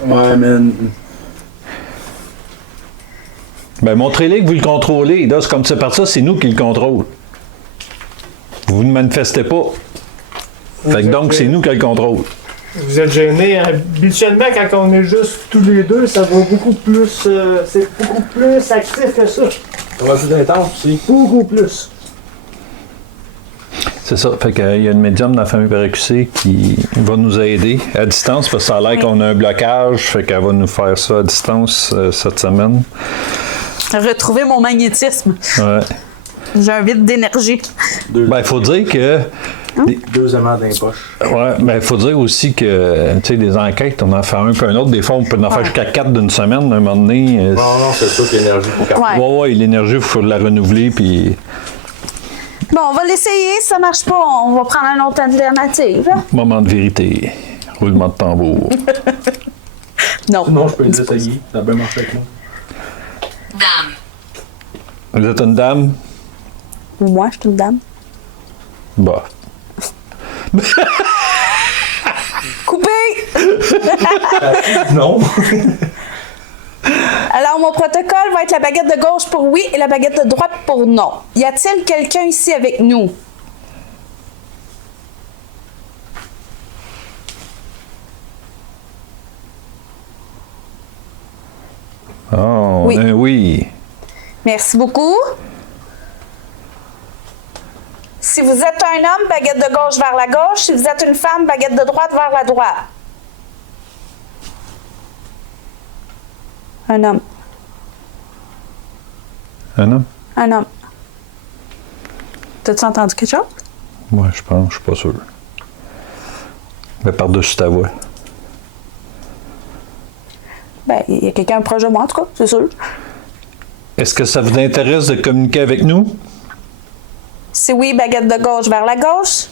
Ouais, man. Ben, montrez-les que vous le contrôlez. Là, c'est comme c'est par ça, c'est nous qui le contrôle. Vous ne manifestez pas. Fait que donc, c'est nous qui le contrôle. Vous êtes gênés. Habituellement, quand on est juste tous les deux, ça va beaucoup plus. C'est beaucoup plus actif que ça. Ça va plus intense aussi. Beaucoup plus. C'est ça. Fait qu'il y a une médium dans la famille Parexé qui va nous aider à distance parce que ça a l'air qu'on a un blocage. Fait qu'elle va nous faire ça à distance cette semaine. Retrouver mon magnétisme. Ouais. J'ai un vide d'énergie. Ben, il faut dire que. Deux aimants dans les poches. Ouais, ben, il faut dire aussi que, tu sais, des enquêtes, on en fait un peu un autre. Des fois, on peut en faire jusqu'à 4 d'une semaine, un moment donné. Non, c'est sûr que l'énergie pour capter. Ouais. Ouais, l'énergie, il faut la renouveler, puis Bon, on va l'essayer. Si ça marche pas, on va prendre une autre alternative. Hein? moment de vérité, roulement de tambour. Non. Non, je peux les essayer. Ça a bien marché avec moi. Dame. Vous êtes une dame? Ou moi, je suis une dame. Bah. Coupé! Non. Alors, mon protocole va être la baguette de gauche pour oui et la baguette de droite pour non. Y a-t-il quelqu'un ici avec nous? Oh, Oui. oui. Merci beaucoup. Si vous êtes un homme, baguette de gauche vers la gauche. Si vous êtes une femme, baguette de droite vers la droite. Un homme. Un homme? Un homme. T'as-tu entendu quelque chose? Moi, je pense, je suis pas sûr. Mais par-dessus ta voix. Ben, il y a quelqu'un proche de moi, en tout cas, c'est sûr. Est-ce que ça vous intéresse de communiquer avec nous? Si oui, baguette de gauche vers la gauche.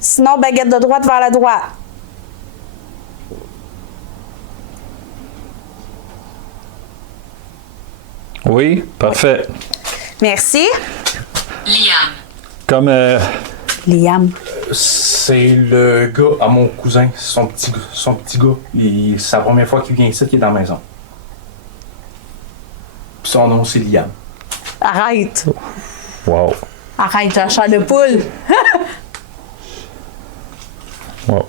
Sinon, baguette de droite vers la droite. Oui, parfait. Merci. Liam. Comme Liam. C'est le gars à mon cousin, son petit gars. C'est la première fois qu'il vient ici, qu'il est dans la maison. Puis son nom, c'est Liam. Arrête. wow. Arrête, la chair de poule. Wow.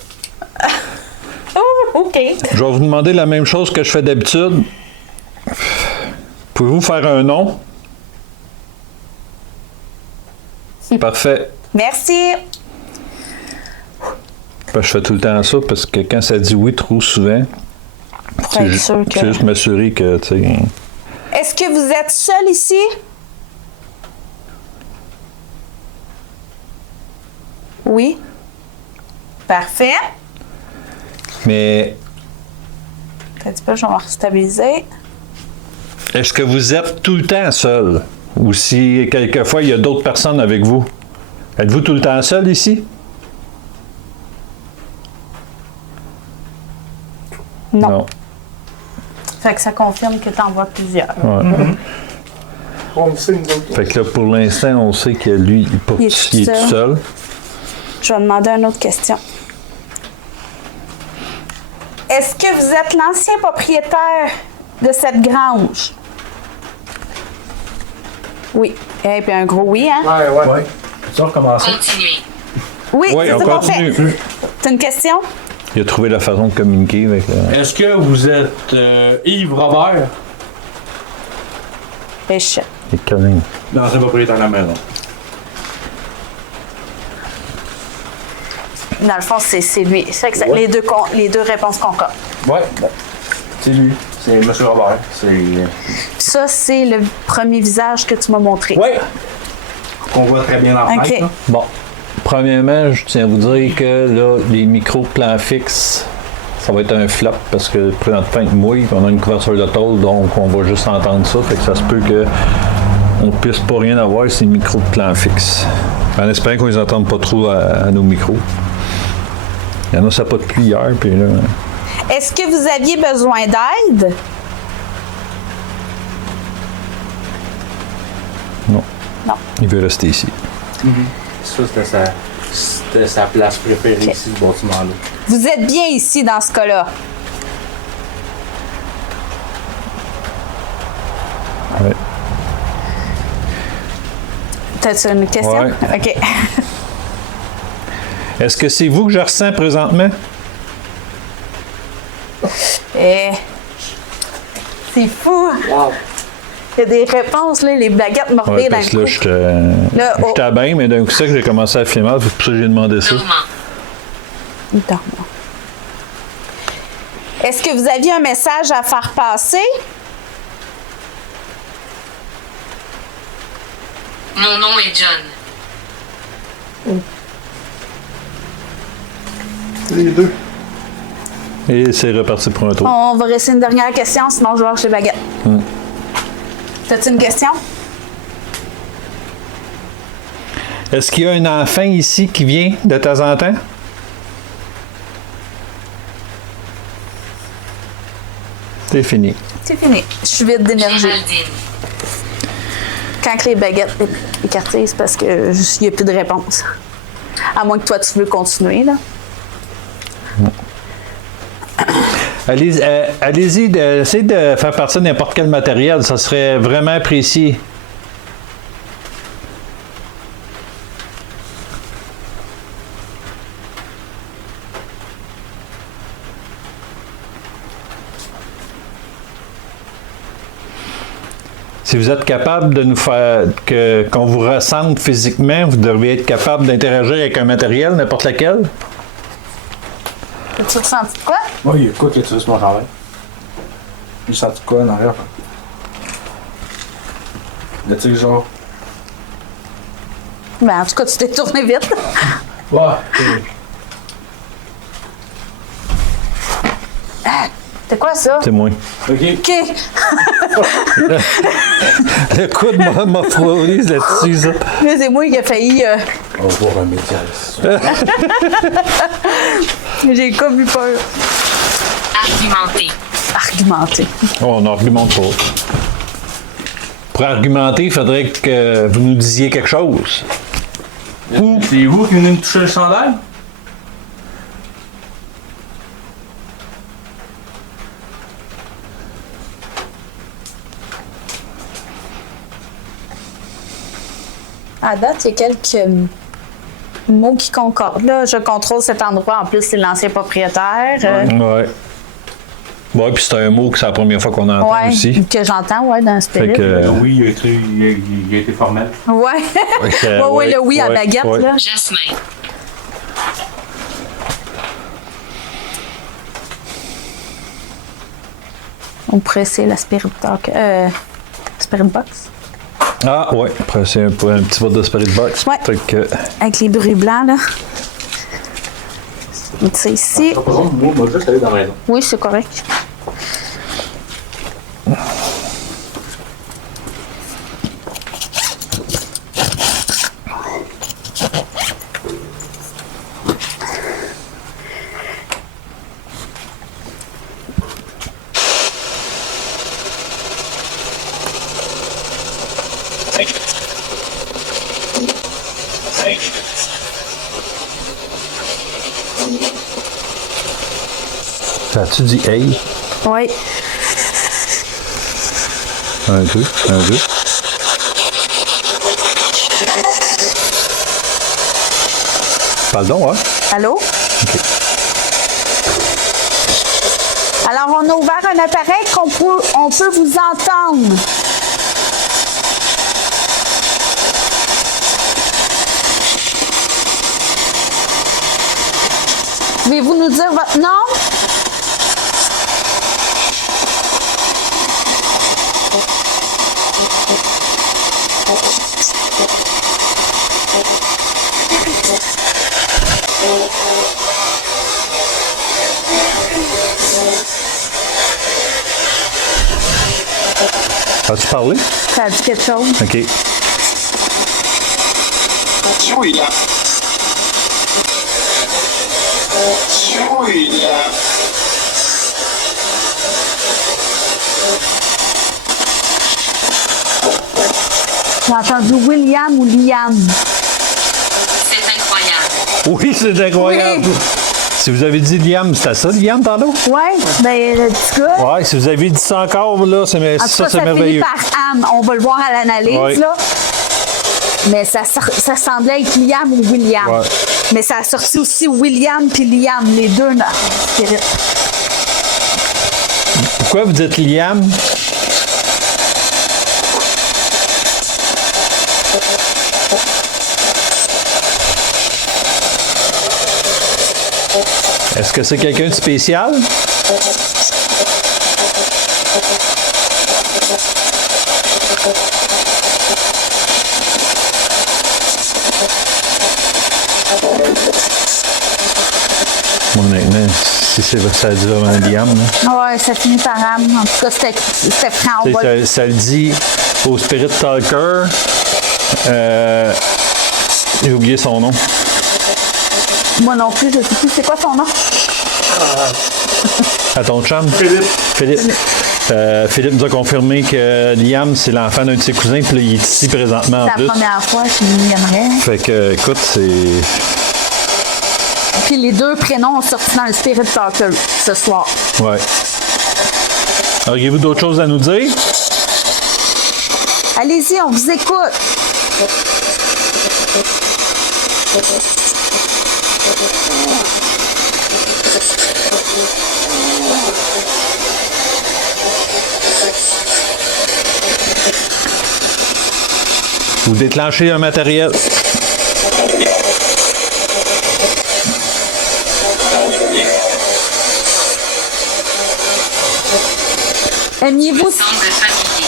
Oh, OK. Je vais vous demander la même chose que je fais d'habitude. Pouvez-vous faire un nom? Parfait. Merci. Ben, je fais tout le temps ça parce que quand ça dit oui trop souvent, Pour être sûr que... c'est juste m'assurer que, tu sais... Est-ce que vous êtes seul ici? Oui. Parfait. Mais Un petit peu, je vais me restabiliser. est-ce que vous êtes tout le temps seul? Ou si quelquefois il y a d'autres personnes avec vous? Êtes-vous tout le temps seul ici? Non. Fait que ça confirme que t'en vois plusieurs. Ouais. On le sait, nous autres. Fait que là, pour l'instant, on sait que lui, Il est il est tout tout seul. Je vais demander une autre question. Est-ce que vous êtes l'ancien propriétaire de cette grange? Oui. Et puis un gros oui, hein? Ouais. Ouais. Peux-tu recommencer? Continuez. Oui, Oui, c'est on ça qu'on continue. fait. T'as une question? Il a trouvé la façon de communiquer avec... Est-ce que vous êtes Yves Robert? Et shit. les câlins. L'ancien propriétaire de la maison. Dans le fond, c'est lui. Fait que Ouais. les deux réponses concordent. Ouais. C'est lui. C'est M. Robert. C'est... Ça, c'est le premier visage que tu m'as montré. Ouais. Qu'on voit très bien dans la OK. fenêtre, là. Bon, premièrement, je tiens à vous dire que là, les micros plan fixe, ça va être un flop parce que présentement, il mouille, on a une couverture de tôle, donc on va juste entendre ça. Fait que ça se peut que on puisse pas rien avoir ces micros de plan fixe. En espérant qu'on les entende pas trop à nos micros. Il y en a, ça n'a pas de pluie hier, puis là... Est-ce que vous aviez besoin d'aide? Non. Non. Il veut rester ici. Ça, c'était sa place préférée ici, ce bâtiment-là. Vous êtes bien ici dans ce cas-là. Ouais. T'as-tu une question? Ouais. OK. Est-ce que c'est vous que je ressens présentement? Eh, c'est fou. Wow. Il y a des réponses, là, les baguettes me Ouais, reviennent dans parce que le là, cou. j'étais oh. j'étais bien, mais d'un coup sec, j'ai commencé à filmer, c'est pour ça que j'ai demandé ça. Normand. Dormant. Est-ce que vous aviez un message à faire passer? Mon nom est John. Les deux. Et c'est reparti pour un tour. On va rester une dernière question, sinon je vais voir chez Baguette. T'as-tu une question? Est-ce qu'il y a un enfant ici qui vient de temps en temps? C'est fini. C'est fini. Je suis vide d'énergie. Géraldine. Quand les baguettes écartées, c'est parce qu'il n'y a plus de réponse. À moins que toi, tu veux continuer, là. Allez-y, essayez de faire partie de n'importe quel matériel. Ça serait vraiment apprécié. Si vous êtes capable de nous faire qu'on vous ressente physiquement, vous devriez être capable d'interagir avec un matériel, n'importe lequel. As-tu ressenti quoi? Oui, il y a quoi que tu veux sur mon travail? J'ai senti quoi en arrière? Là, tu sais, genre. Ben, en tout cas, tu t'es tourné vite. Ouais. C'est quoi ça? C'est moi. Ok. OK. Le coup de m'a frôlé là-dessus, ça. Mais c'est moi qui ai failli. On va voir un médias. J'ai comme eu peur. Argumenter. Argumenter. Oh, on n'argumente pas. Pour argumenter, il faudrait que vous nous disiez quelque chose. C'est vous qui venez me toucher le chandail? À date, il y a quelques mots qui concordent. Là, je contrôle cet endroit. En plus, c'est l'ancien propriétaire. Ouais. Ouais, puis c'est un mot que c'est la première fois qu'on entend Ouais, aussi. que j'entends, ouais, dans ce Fait spirit. que. Oui, il a été formel. Ouais. Ouais, le oui à baguette, ouais. là. Jasmin. On pourrait essayer la Spirit Talk. Spirit Box. Ah, ouais. Après, c'est un petit vote de Spirit Box. Ouais. Fait que. Avec les bruits blancs, là. C'est ici. Par exemple, moi, juste aller dans la maison. Oui, c'est correct. Ça a-tu dit hey? Oui. Un, deux, un, deux. Parle donc, hein? Allô? OK. Alors, on a ouvert un appareil on peut vous entendre. Pouvez-vous nous dire votre nom? As-tu parlé? Ça a dit quelque chose. OK. J'ai entendu William ou Liam. C'est incroyable. Oui, c'est incroyable. Oui. Si vous avez dit Liam, c'était ça, Liam, tantôt? Ouais, ben le petit gars. Ouais, si vous avez dit ça encore, là, c'est, En tout cas, c'est ça finit merveilleux. par Am. On va le voir à l'analyse, Ouais. là. Mais ça semblait être Liam ou William. Ouais. Mais ça a sorti aussi William puis Liam, les deux. Là. Pourquoi vous dites Liam? Est-ce que c'est quelqu'un de spécial? Honnêtement, si ça dit vraiment Liam, là. Ouais, ça finit par Am. En tout cas, c'était franc. On va le- Ça le dit au Spirit Talker. J'ai oublié son nom. Moi non plus, je sais plus. C'est quoi son nom? À ton chum? Philippe. Philippe. Philippe nous a confirmé que Liam, c'est l'enfant d'un de ses cousins, puis là, il est ici présentement en C'est plus. la première fois qu'il aimerait. Fait que, écoute, c'est. Puis les deux prénoms ont sorti dans le Spirit Talker ce soir. Ouais. Auriez-vous d'autres choses à nous dire? Allez-y, on vous écoute. Vous déclenchez un matériel. Aimiez-vous... Semble familier.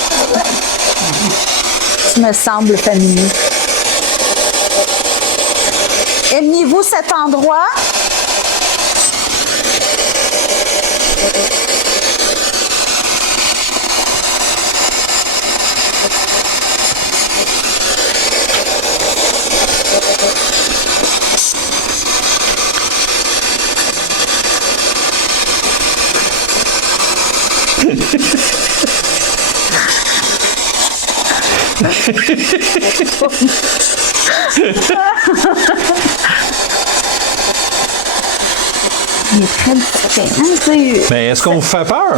Tu me sembles familier. Aimiez-vous cet endroit? Il est très discret, hein, tu sais. Mais est-ce qu'on vous fait peur?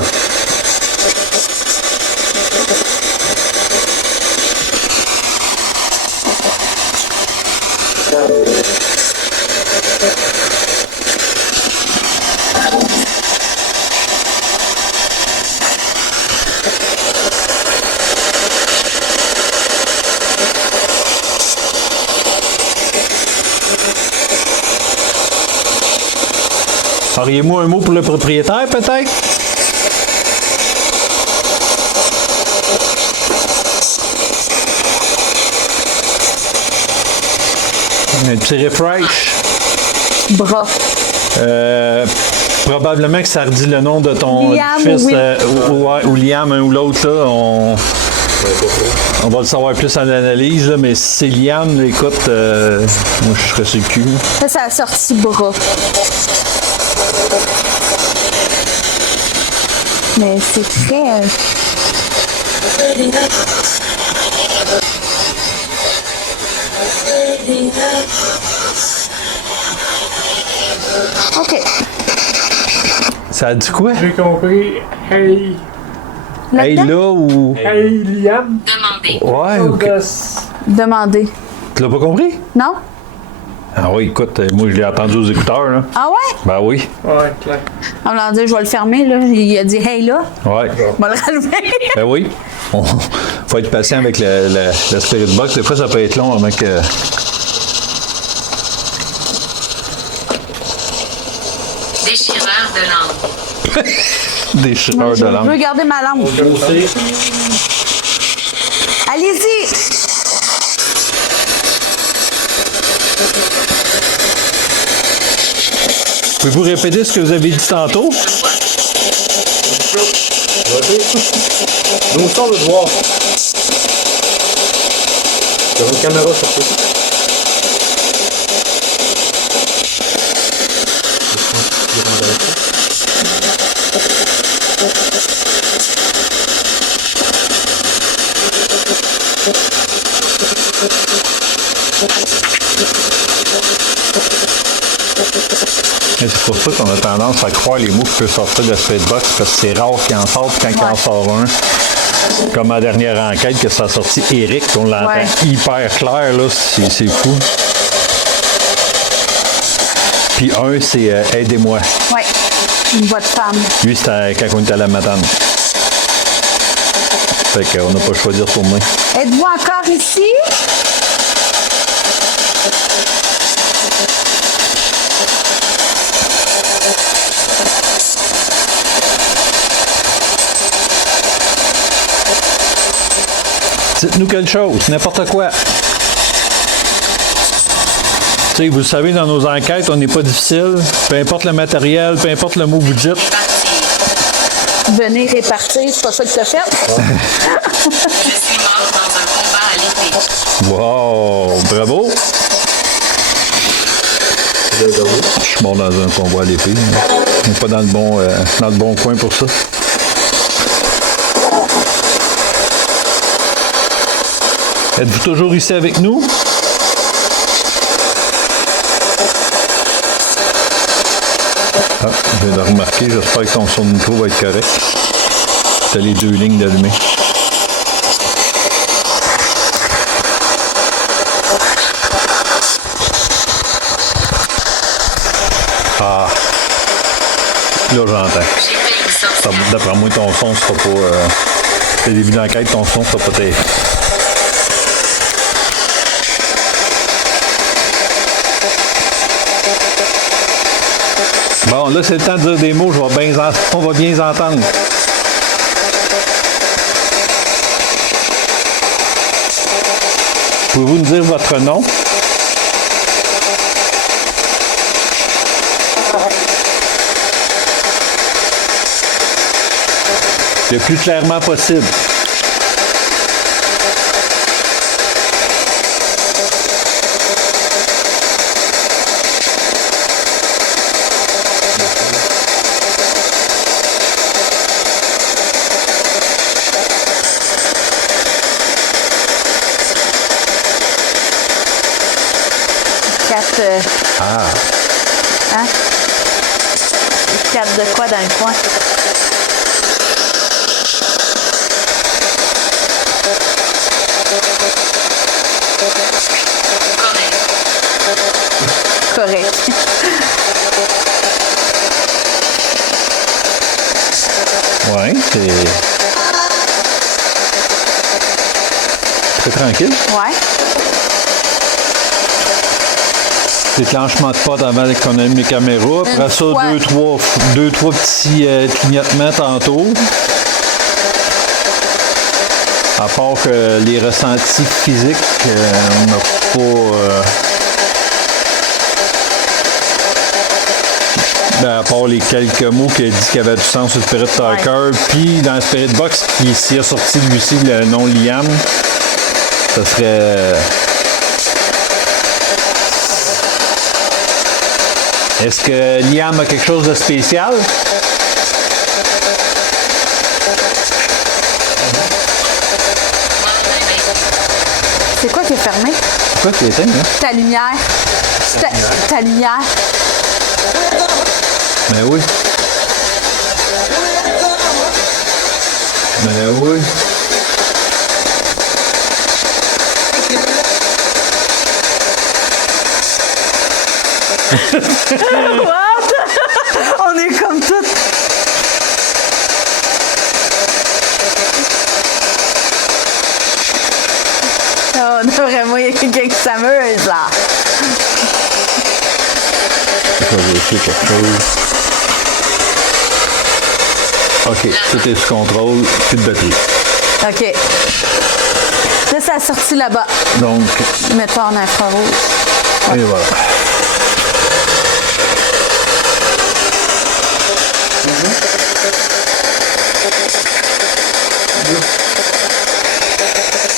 Auriez-vous un mot pour le propriétaire, peut-être? Un petit refresh. Bras. Probablement que ça redit le nom de ton Liam, fils oui. ou Liam, un ou l'autre. Là, on va le savoir plus en analyse, là, mais si c'est Liam, écoute, moi je serais sur le cul. Ça, ça a sorti bras. Mais c'est très... OK. Ça a dit quoi? J'ai compris. Hey. Hey Là-dedans? là ou. Hey, Liam. Demandez. Ouais, ok. Demandez. Tu l'as pas compris? Non? Ah oui, écoute, moi je l'ai entendu aux écouteurs, là. Ah ouais? Ben oui. Ouais, clair. On va dire, je vais le fermer, là. Il a dit, hey, là. Ouais. On va le relever. Ben oui. Faut être patient avec le spirit box. Des fois, ça peut être long avant que. Déchireur de langue. Déchireur Je de veux langue. garder ma langue. Allez-y! Pouvez-vous répéter ce que vous avez dit tantôt? Nous sommes le voir. Il y a une caméra surtout. Et c'est pour ça qu'on a tendance à croire les mots qui peuvent sortir de la spirit box parce que c'est rare qu'il en sorte quand il en sort un. Comme ma dernière enquête que ça a sorti Eric, on l'entend Ouais. hyper clair, là, c'est fou. Puis un, c'est Aidez-moi. Ouais. Une voix de femme. Lui, c'était quand on était à la matane. Fait qu'on n'a pas le choix de retourner. Êtes-vous encore ici? Dites-nous quelque chose, n'importe quoi. Tu sais, vous le savez, dans nos enquêtes, on n'est pas difficile. Peu importe le matériel, peu importe le mot que vous dites. Partir. Venez répartir, c'est pas ça que t'as fait? Je suis mort dans un combat à l'épée. Wow! Bravo! Je suis mort dans un combat à l'épée. On n'est pas dans le bon coin pour ça. Êtes-vous toujours ici avec nous? Ah, je viens de remarquer, j'espère que ton son de micro va être correct. Tu as les deux lignes d'allumées. Ah! Là, j'entends. J'ai fait une sorcière. D'après moi, ton son sera pas. C'est le début d'enquête, ton son sera pas terrible. là, c'est le temps de dire des mots. On va bien les entendre. Pouvez-vous nous dire votre nom? Le plus clairement possible. Hein? 4 de quoi dans le coin? Correct. Ouais, c'est très tranquille. Ouais. Déclenchement de potes avant qu'on allume les caméras. Après ça, fois. deux, trois petits clignotements tantôt. À part que les ressentis physiques, on n'a pas... ben, à part les quelques mots qu'il a dit qu'il y avait du sens sur le Spirit Talker. Puis dans le Spirit Box, qui s'y a sorti lui aussi le nom Liam, ça serait... Est-ce que Liam a quelque chose de spécial? C'est quoi qui est fermé? Pourquoi tu éteins, hein? Ta lumière. Ta lumière. Ben oui. Ben oui. What? On est comme toutes. Oh, on a vraiment quelqu'un qui s'amuse là. Je vais vérifier quelque chose. OK, tout est sous contrôle, plus de batterie. OK. Là, ça a sorti là-bas. Donc, Mets-toi en infrarouge. et voilà.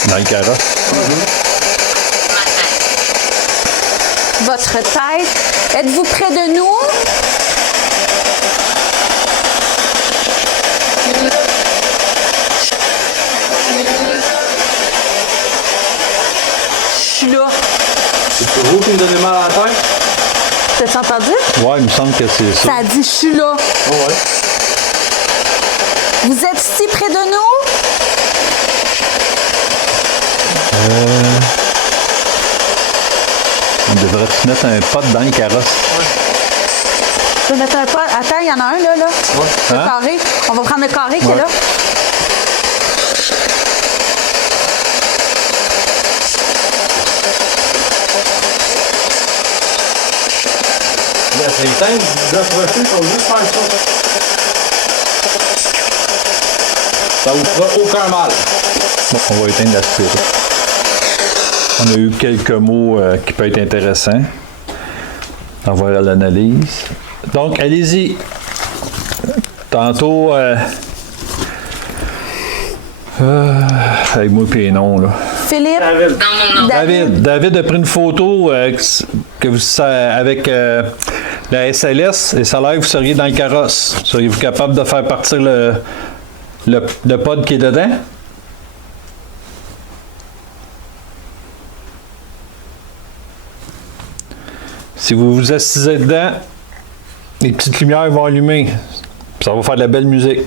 Dans le carrosse. Votre tête. Êtes-vous près de nous? Je suis là. C'est vous qui me donnez mal à la tête? T'as entendu? Ouais, il me semble que c'est ça. Ça a dit je suis là. Oh ouais. Vous êtes ici près de nous? On devrait te mettre un pot dans le carrosse. Je vais mettre un pot. Attends, il y en a un là. Le Hein? carré. On va prendre le carré qui est Ouais. là. Ben, c'est éteint, vous approchez, il faut juste faire ça. Ça vous fera aucun mal. Bon, on va éteindre la spirit. On a eu quelques mots qui peuvent être intéressants. On va voir l'analyse. Donc, allez-y. Tantôt, avec moi et les noms, là. Philippe. David. Dans mon nom. David a pris une photo que vous, avec la SLS et ça a l'air que vous seriez dans le carrosse. Seriez-vous capable de faire partir le pod qui est dedans? Si vous vous assisez dedans, les petites lumières vont allumer. Puis ça va faire de la belle musique.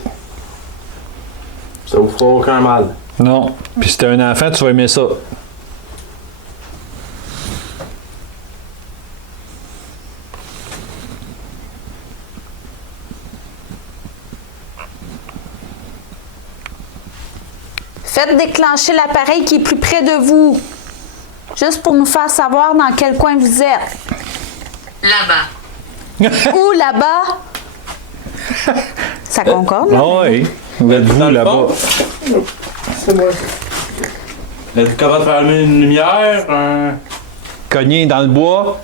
Ça vous fera aucun mal. Non. Puis si t'es un enfant, tu vas aimer ça. Faites déclencher l'appareil qui est plus près de vous. Juste pour nous faire savoir dans quel coin vous êtes. Là-bas. Où là-bas? Ça concorde, là? Ah oui. Où êtes-vous Dans le là-bas? fond? C'est moi. Êtes-vous capable de faire allumer une lumière? Cogné dans le bois.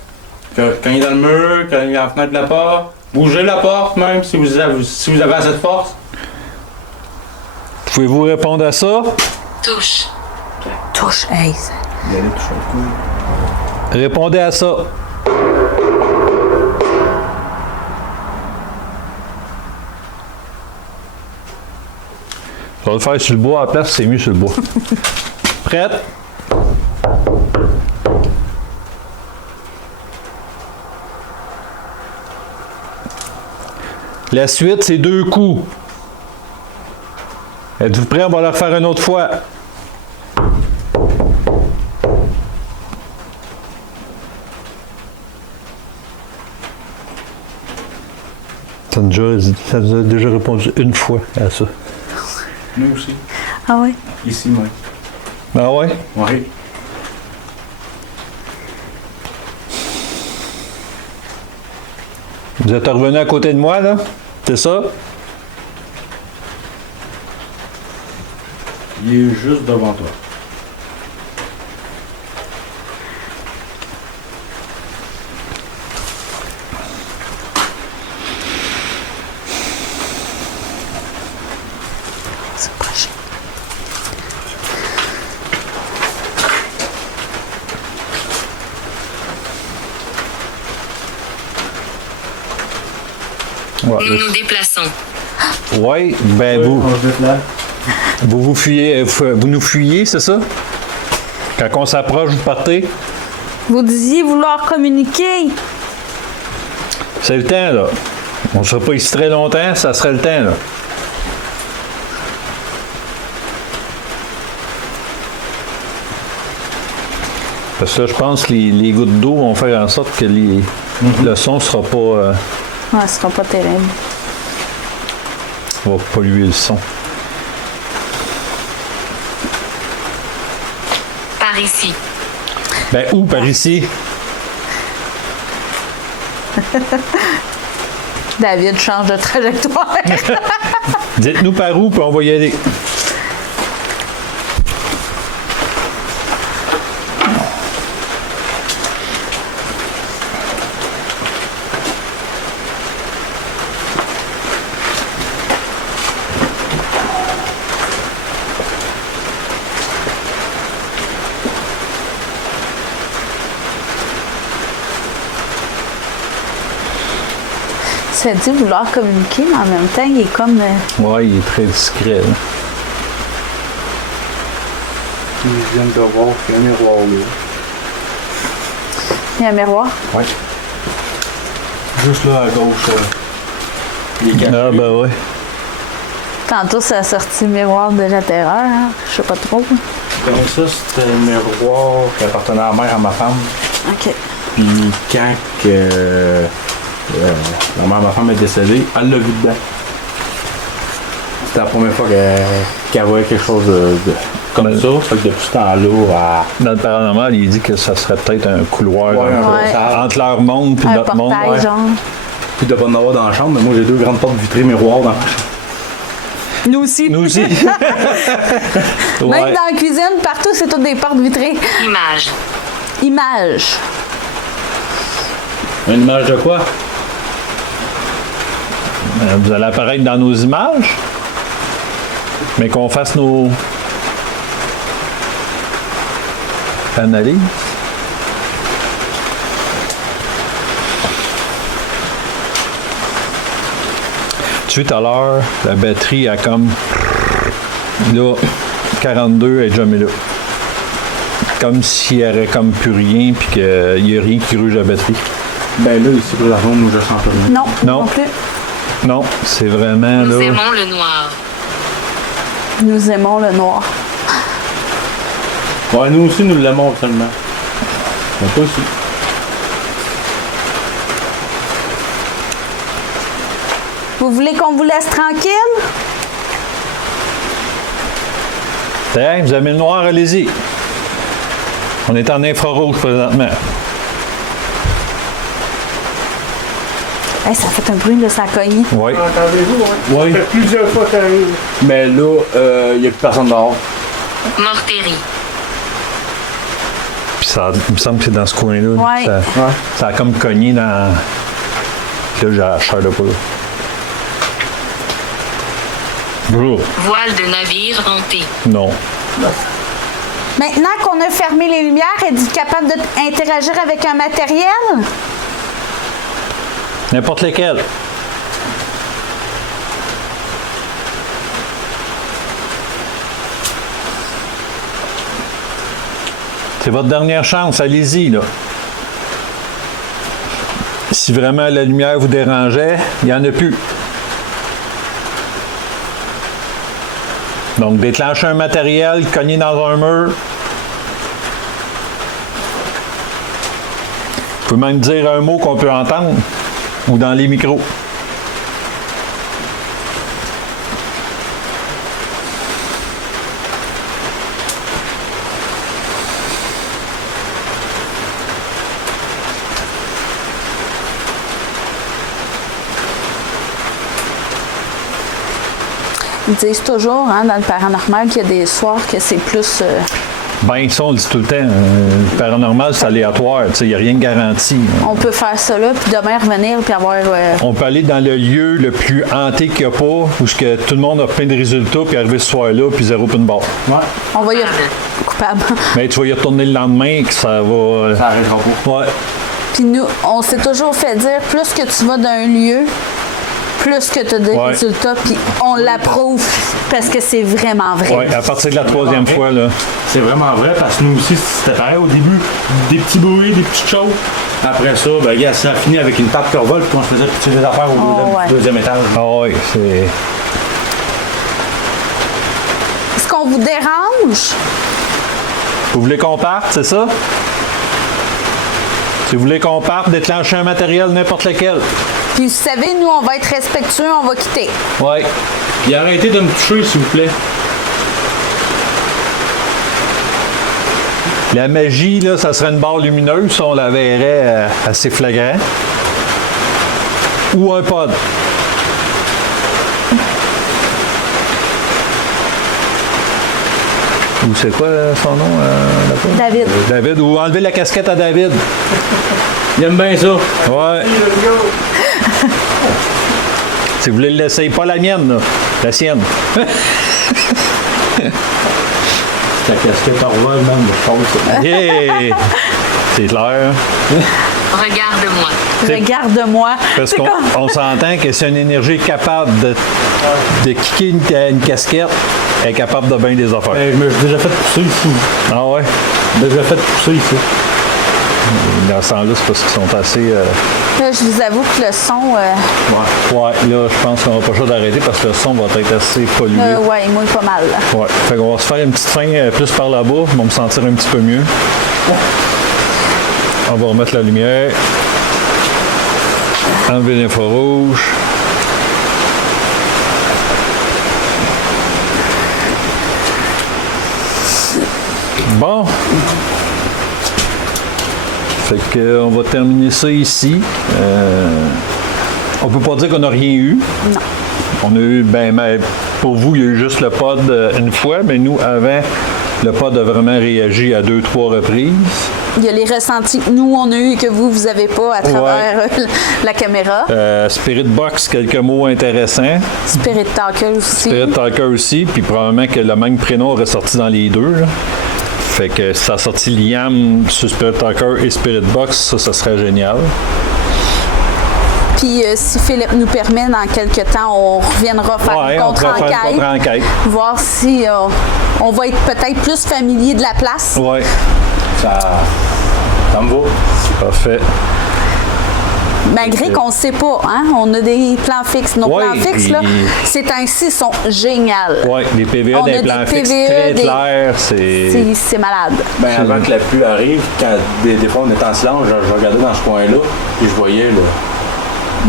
Cogner dans le mur, cogner dans la fenêtre de la porte? Bouger la porte même si vous avez assez de force? Pouvez-vous répondre à ça? Touche. Touche, hey. Ça- Répondez à ça. Je vais le faire sur le bois à la place, c'est mieux sur le bois. Prête? La suite, c'est 2 coups. Êtes-vous prêts? On va le refaire une autre fois. Ça nous a déjà répondu une fois à ça. Nous aussi. Ah oui? Ici même. Ah ouais? Oui. Vous êtes revenu à côté de moi, là? C'est ça? Il est juste devant toi. C'est proche. Ouais, Nous nous déplaçons. ouais, ben vous vous fuyez, vous nous fuyez, c'est ça? Quand on s'approche, vous partez? Vous disiez vouloir communiquer. C'est le temps, là. On ne sera pas ici très longtemps, ça serait le temps, là. Parce que là, je pense que les gouttes d'eau vont faire en sorte que le son ne sera pas... Ouais, ce sera pas terrible. va polluer le son. Par ici. Ben, où, par ici? David change de trajectoire. Dites-nous par où, puis on va y aller. Ça dit vouloir communiquer, mais en même temps, il est comme... Ouais, il est très discret, là. Ils viennent de voir qu'il y a un miroir là. Il y a un miroir. Ouais. Juste là à gauche. Il est caché. Ah, ben ouais. Tantôt, ça a sorti le miroir de la terreur. Hein? Je sais pas trop. Donc ça, c'était le miroir qui appartenait à la mère à ma femme. OK. Puis quand que, la mère de ma femme est décédée, elle l'a vu dedans. C'était la première fois qu'elle voyait quelque chose comme ça. Fait que depuis ce temps-là, Dans le paranormal, il dit que ça serait peut-être un couloir Ouais, un Ouais. passage. entre leur monde et Un notre monde. portail, ouais. genre. Puis de pas en avoir dans la chambre, mais moi j'ai 2 grandes portes vitrées miroirs dans la chambre. Nous aussi. Nous aussi. Même Ouais. dans la cuisine, partout, c'est toutes des portes vitrées. Image. Image. Une image de quoi? Vous allez apparaître dans nos images, mais qu'on fasse nos analyses. Tu sais, tout à l'heure, la batterie a comme... Là, 42 est déjà mis là. Comme s'il n'y aurait comme plus rien, puis qu'il n'y a rien qui ruge la batterie. Ben là, ici, pour la zone où je sens plus rien. Non, Non. non plus. Non, c'est vraiment Nous là... aimons le noir. Nous aimons le noir. Ouais, nous aussi, nous l'aimons seulement. Mais pas aussi. Vous voulez qu'on vous laisse tranquille? Hey, vous avez le noir, allez-y. On est en infrarouge présentement. Hey, ça fait un bruit, là, ça a cogné. Oui. Entendez-vous, hein? Oui. Ça fait plusieurs fois que ça arrive. Mais là, il n'y a plus personne dehors. Mortérie. Puis ça, il me semble que c'est dans ce coin-là. Ouais. Ça a comme cogné dans. Là, j'ai la chair de poule. Bonjour. Voile de navire hanté. Non. Maintenant qu'on a fermé les lumières, êtes-vous capable d'interagir avec un matériel? N'importe lesquels. C'est votre dernière chance, allez-y, là. Si vraiment la lumière vous dérangeait, il n'y en a plus. Donc, déclenchez un matériel, cognez dans un mur. Vous pouvez même dire un mot qu'on peut entendre, ou dans les micros. Ils disent toujours, hein, dans le paranormal, qu'il y a des soirs que c'est plus... Ben, ça, on le dit tout le temps. Le paranormal, c'est aléatoire. Il n'y a rien de garanti. On peut faire ça là, puis demain revenir, puis avoir... On peut aller dans le lieu le plus hanté qu'il n'y a pas, où ce que tout le monde a plein de résultats, puis arriver ce soir-là, puis zéro pin barre. Ouais. On va y... Coupable. Mais tu vas y retourner le lendemain, que ça va... Ça arrêtera pas. Ouais. Puis nous, on s'est toujours fait dire, plus que tu vas d'un lieu, plus que tu as des résultats, puis on l'approuve parce que c'est vraiment vrai. Ouais, à partir de la troisième fois, là. C'est vraiment vrai parce que nous aussi, c'était pareil au début. Des petits bruits, des petites choses. Après ça, ben, gars, ça a fini avec une table qui vole, puis on se faisait pitcher des affaires au deuxième étage. Ah oui, c'est... Est-ce qu'on vous dérange? Vous voulez qu'on parte, c'est ça? Si vous voulez qu'on parte, déclenchez un matériel, n'importe lequel. Puis vous savez, nous, on va être respectueux, on va quitter. Ouais. Puis arrêtez de me toucher, s'il vous plaît. La magie, là, ça serait une barre lumineuse, ça, on la verrait assez flagrant. Ou un pod. Ou c'est quoi son nom? David. David. Ou enlever la casquette à David. Il aime bien ça. Ouais. Si vous voulez le laisser, pas la mienne, là. La sienne. Ta casquette en revol, même, je pense. Yeah! C'est clair. Regarde-moi. Regarde-moi. Parce qu'on s'entend que si une énergie est capable de kicker une casquette, elle est capable de bien des affaires. Je me suis déjà fait pousser ici. Ah ouais? Je me suis déjà fait pousser ici. Dans ce temps-là, c'est parce qu'ils sont assez... Là, je vous avoue que le son... Ouais, là, je pense qu'on va pas le choix d'arrêter parce que le son va être assez pollué. ouais, il mouille pas mal. Là. Ouais. Fait qu'on va se faire une petite fin plus par là-bas. On va me sentir un petit peu mieux. On va remettre la lumière. Enlever l'infrarouge. Bon. Fait que on va terminer ça ici. On peut pas dire qu'on n'a rien eu. Non. On a eu, pour vous, il y a eu juste le pod une fois, mais nous, avant, le pod a vraiment réagi à 2-3 reprises. Il y a les ressentis que nous, on a eu et que vous n'avez pas à travers la caméra. Spirit Box, quelques mots intéressants. Spirit Talker aussi. Spirit Talker aussi, puis probablement que le même prénom aurait sorti dans les deux. Là. Fait que ça a sorti Liam sur Spirit Talker et Spirit Box, ça serait génial. Puis si Philippe nous permet, dans quelques temps, on reviendra faire une contre-enquête. Voir si on va être peut-être plus familier de la place. Oui. Ça me va. Parfait. Malgré qu'on ne sait pas, hein? On a des plans fixes. Nos plans fixes, là, ces temps-ci sont géniaux. Oui, les PVA on des a plans des fixes PVA, très clairs, c'est malade. Ben, avant que la pluie arrive, quand des fois on était en silence, je regardais dans ce coin-là, puis je voyais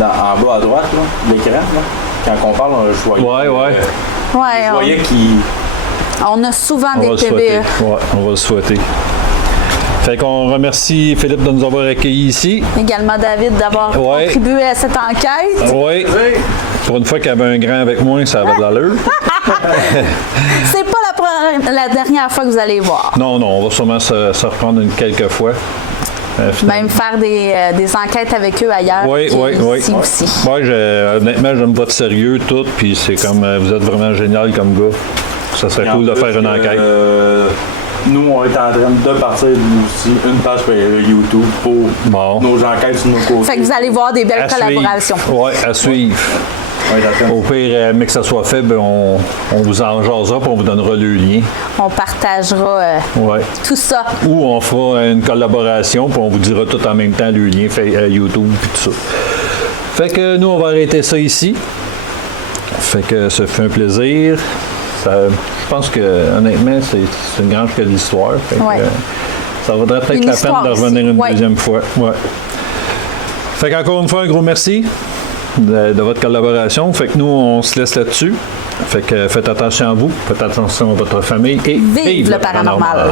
en bas à droite, là, l'écran, là, quand on parle, je voyais. Je voyais qu'il. On a souvent des PVA. Ouais, on va le souhaiter. Fait qu'on remercie Philippe de nous avoir accueillis ici. Également David d'avoir Ouais. contribué à cette enquête. Oui. Pour une fois qu'il y avait un grand avec moi, ça avait de l'allure. C'est pas la dernière fois que vous allez voir. Non, on va sûrement se reprendre quelques fois. Même faire des enquêtes avec eux ailleurs. Oui. Ici aussi. Oui, honnêtement, j'aime votre sérieux, tout, puis c'est comme, vous êtes vraiment génial comme gars. Ça serait cool de faire une enquête. Nous, on est en train de partir aussi une page YouTube pour nos enquêtes sur nos côtés. Fait que vous allez voir des belles À collaborations. Oui, à suivre. Au pire, mais que ça soit fait, ben, on vous en jasera et on vous donnera le lien. On partagera tout ça. Ou on fera une collaboration puis on vous dira tout en même temps le lien YouTube et tout ça. Fait que nous, on va arrêter ça ici. Fait que ça fait un plaisir. Je pense que, honnêtement, c'est une grange que de l'histoire. Fait que, ça vaudrait peut-être la peine de revenir une deuxième fois. Ouais. Fait qu'encore une fois, un gros merci de votre collaboration. Fait que nous, on se laisse là-dessus. Fait que faites attention à vous, faites attention à votre famille et Vive le paranormal.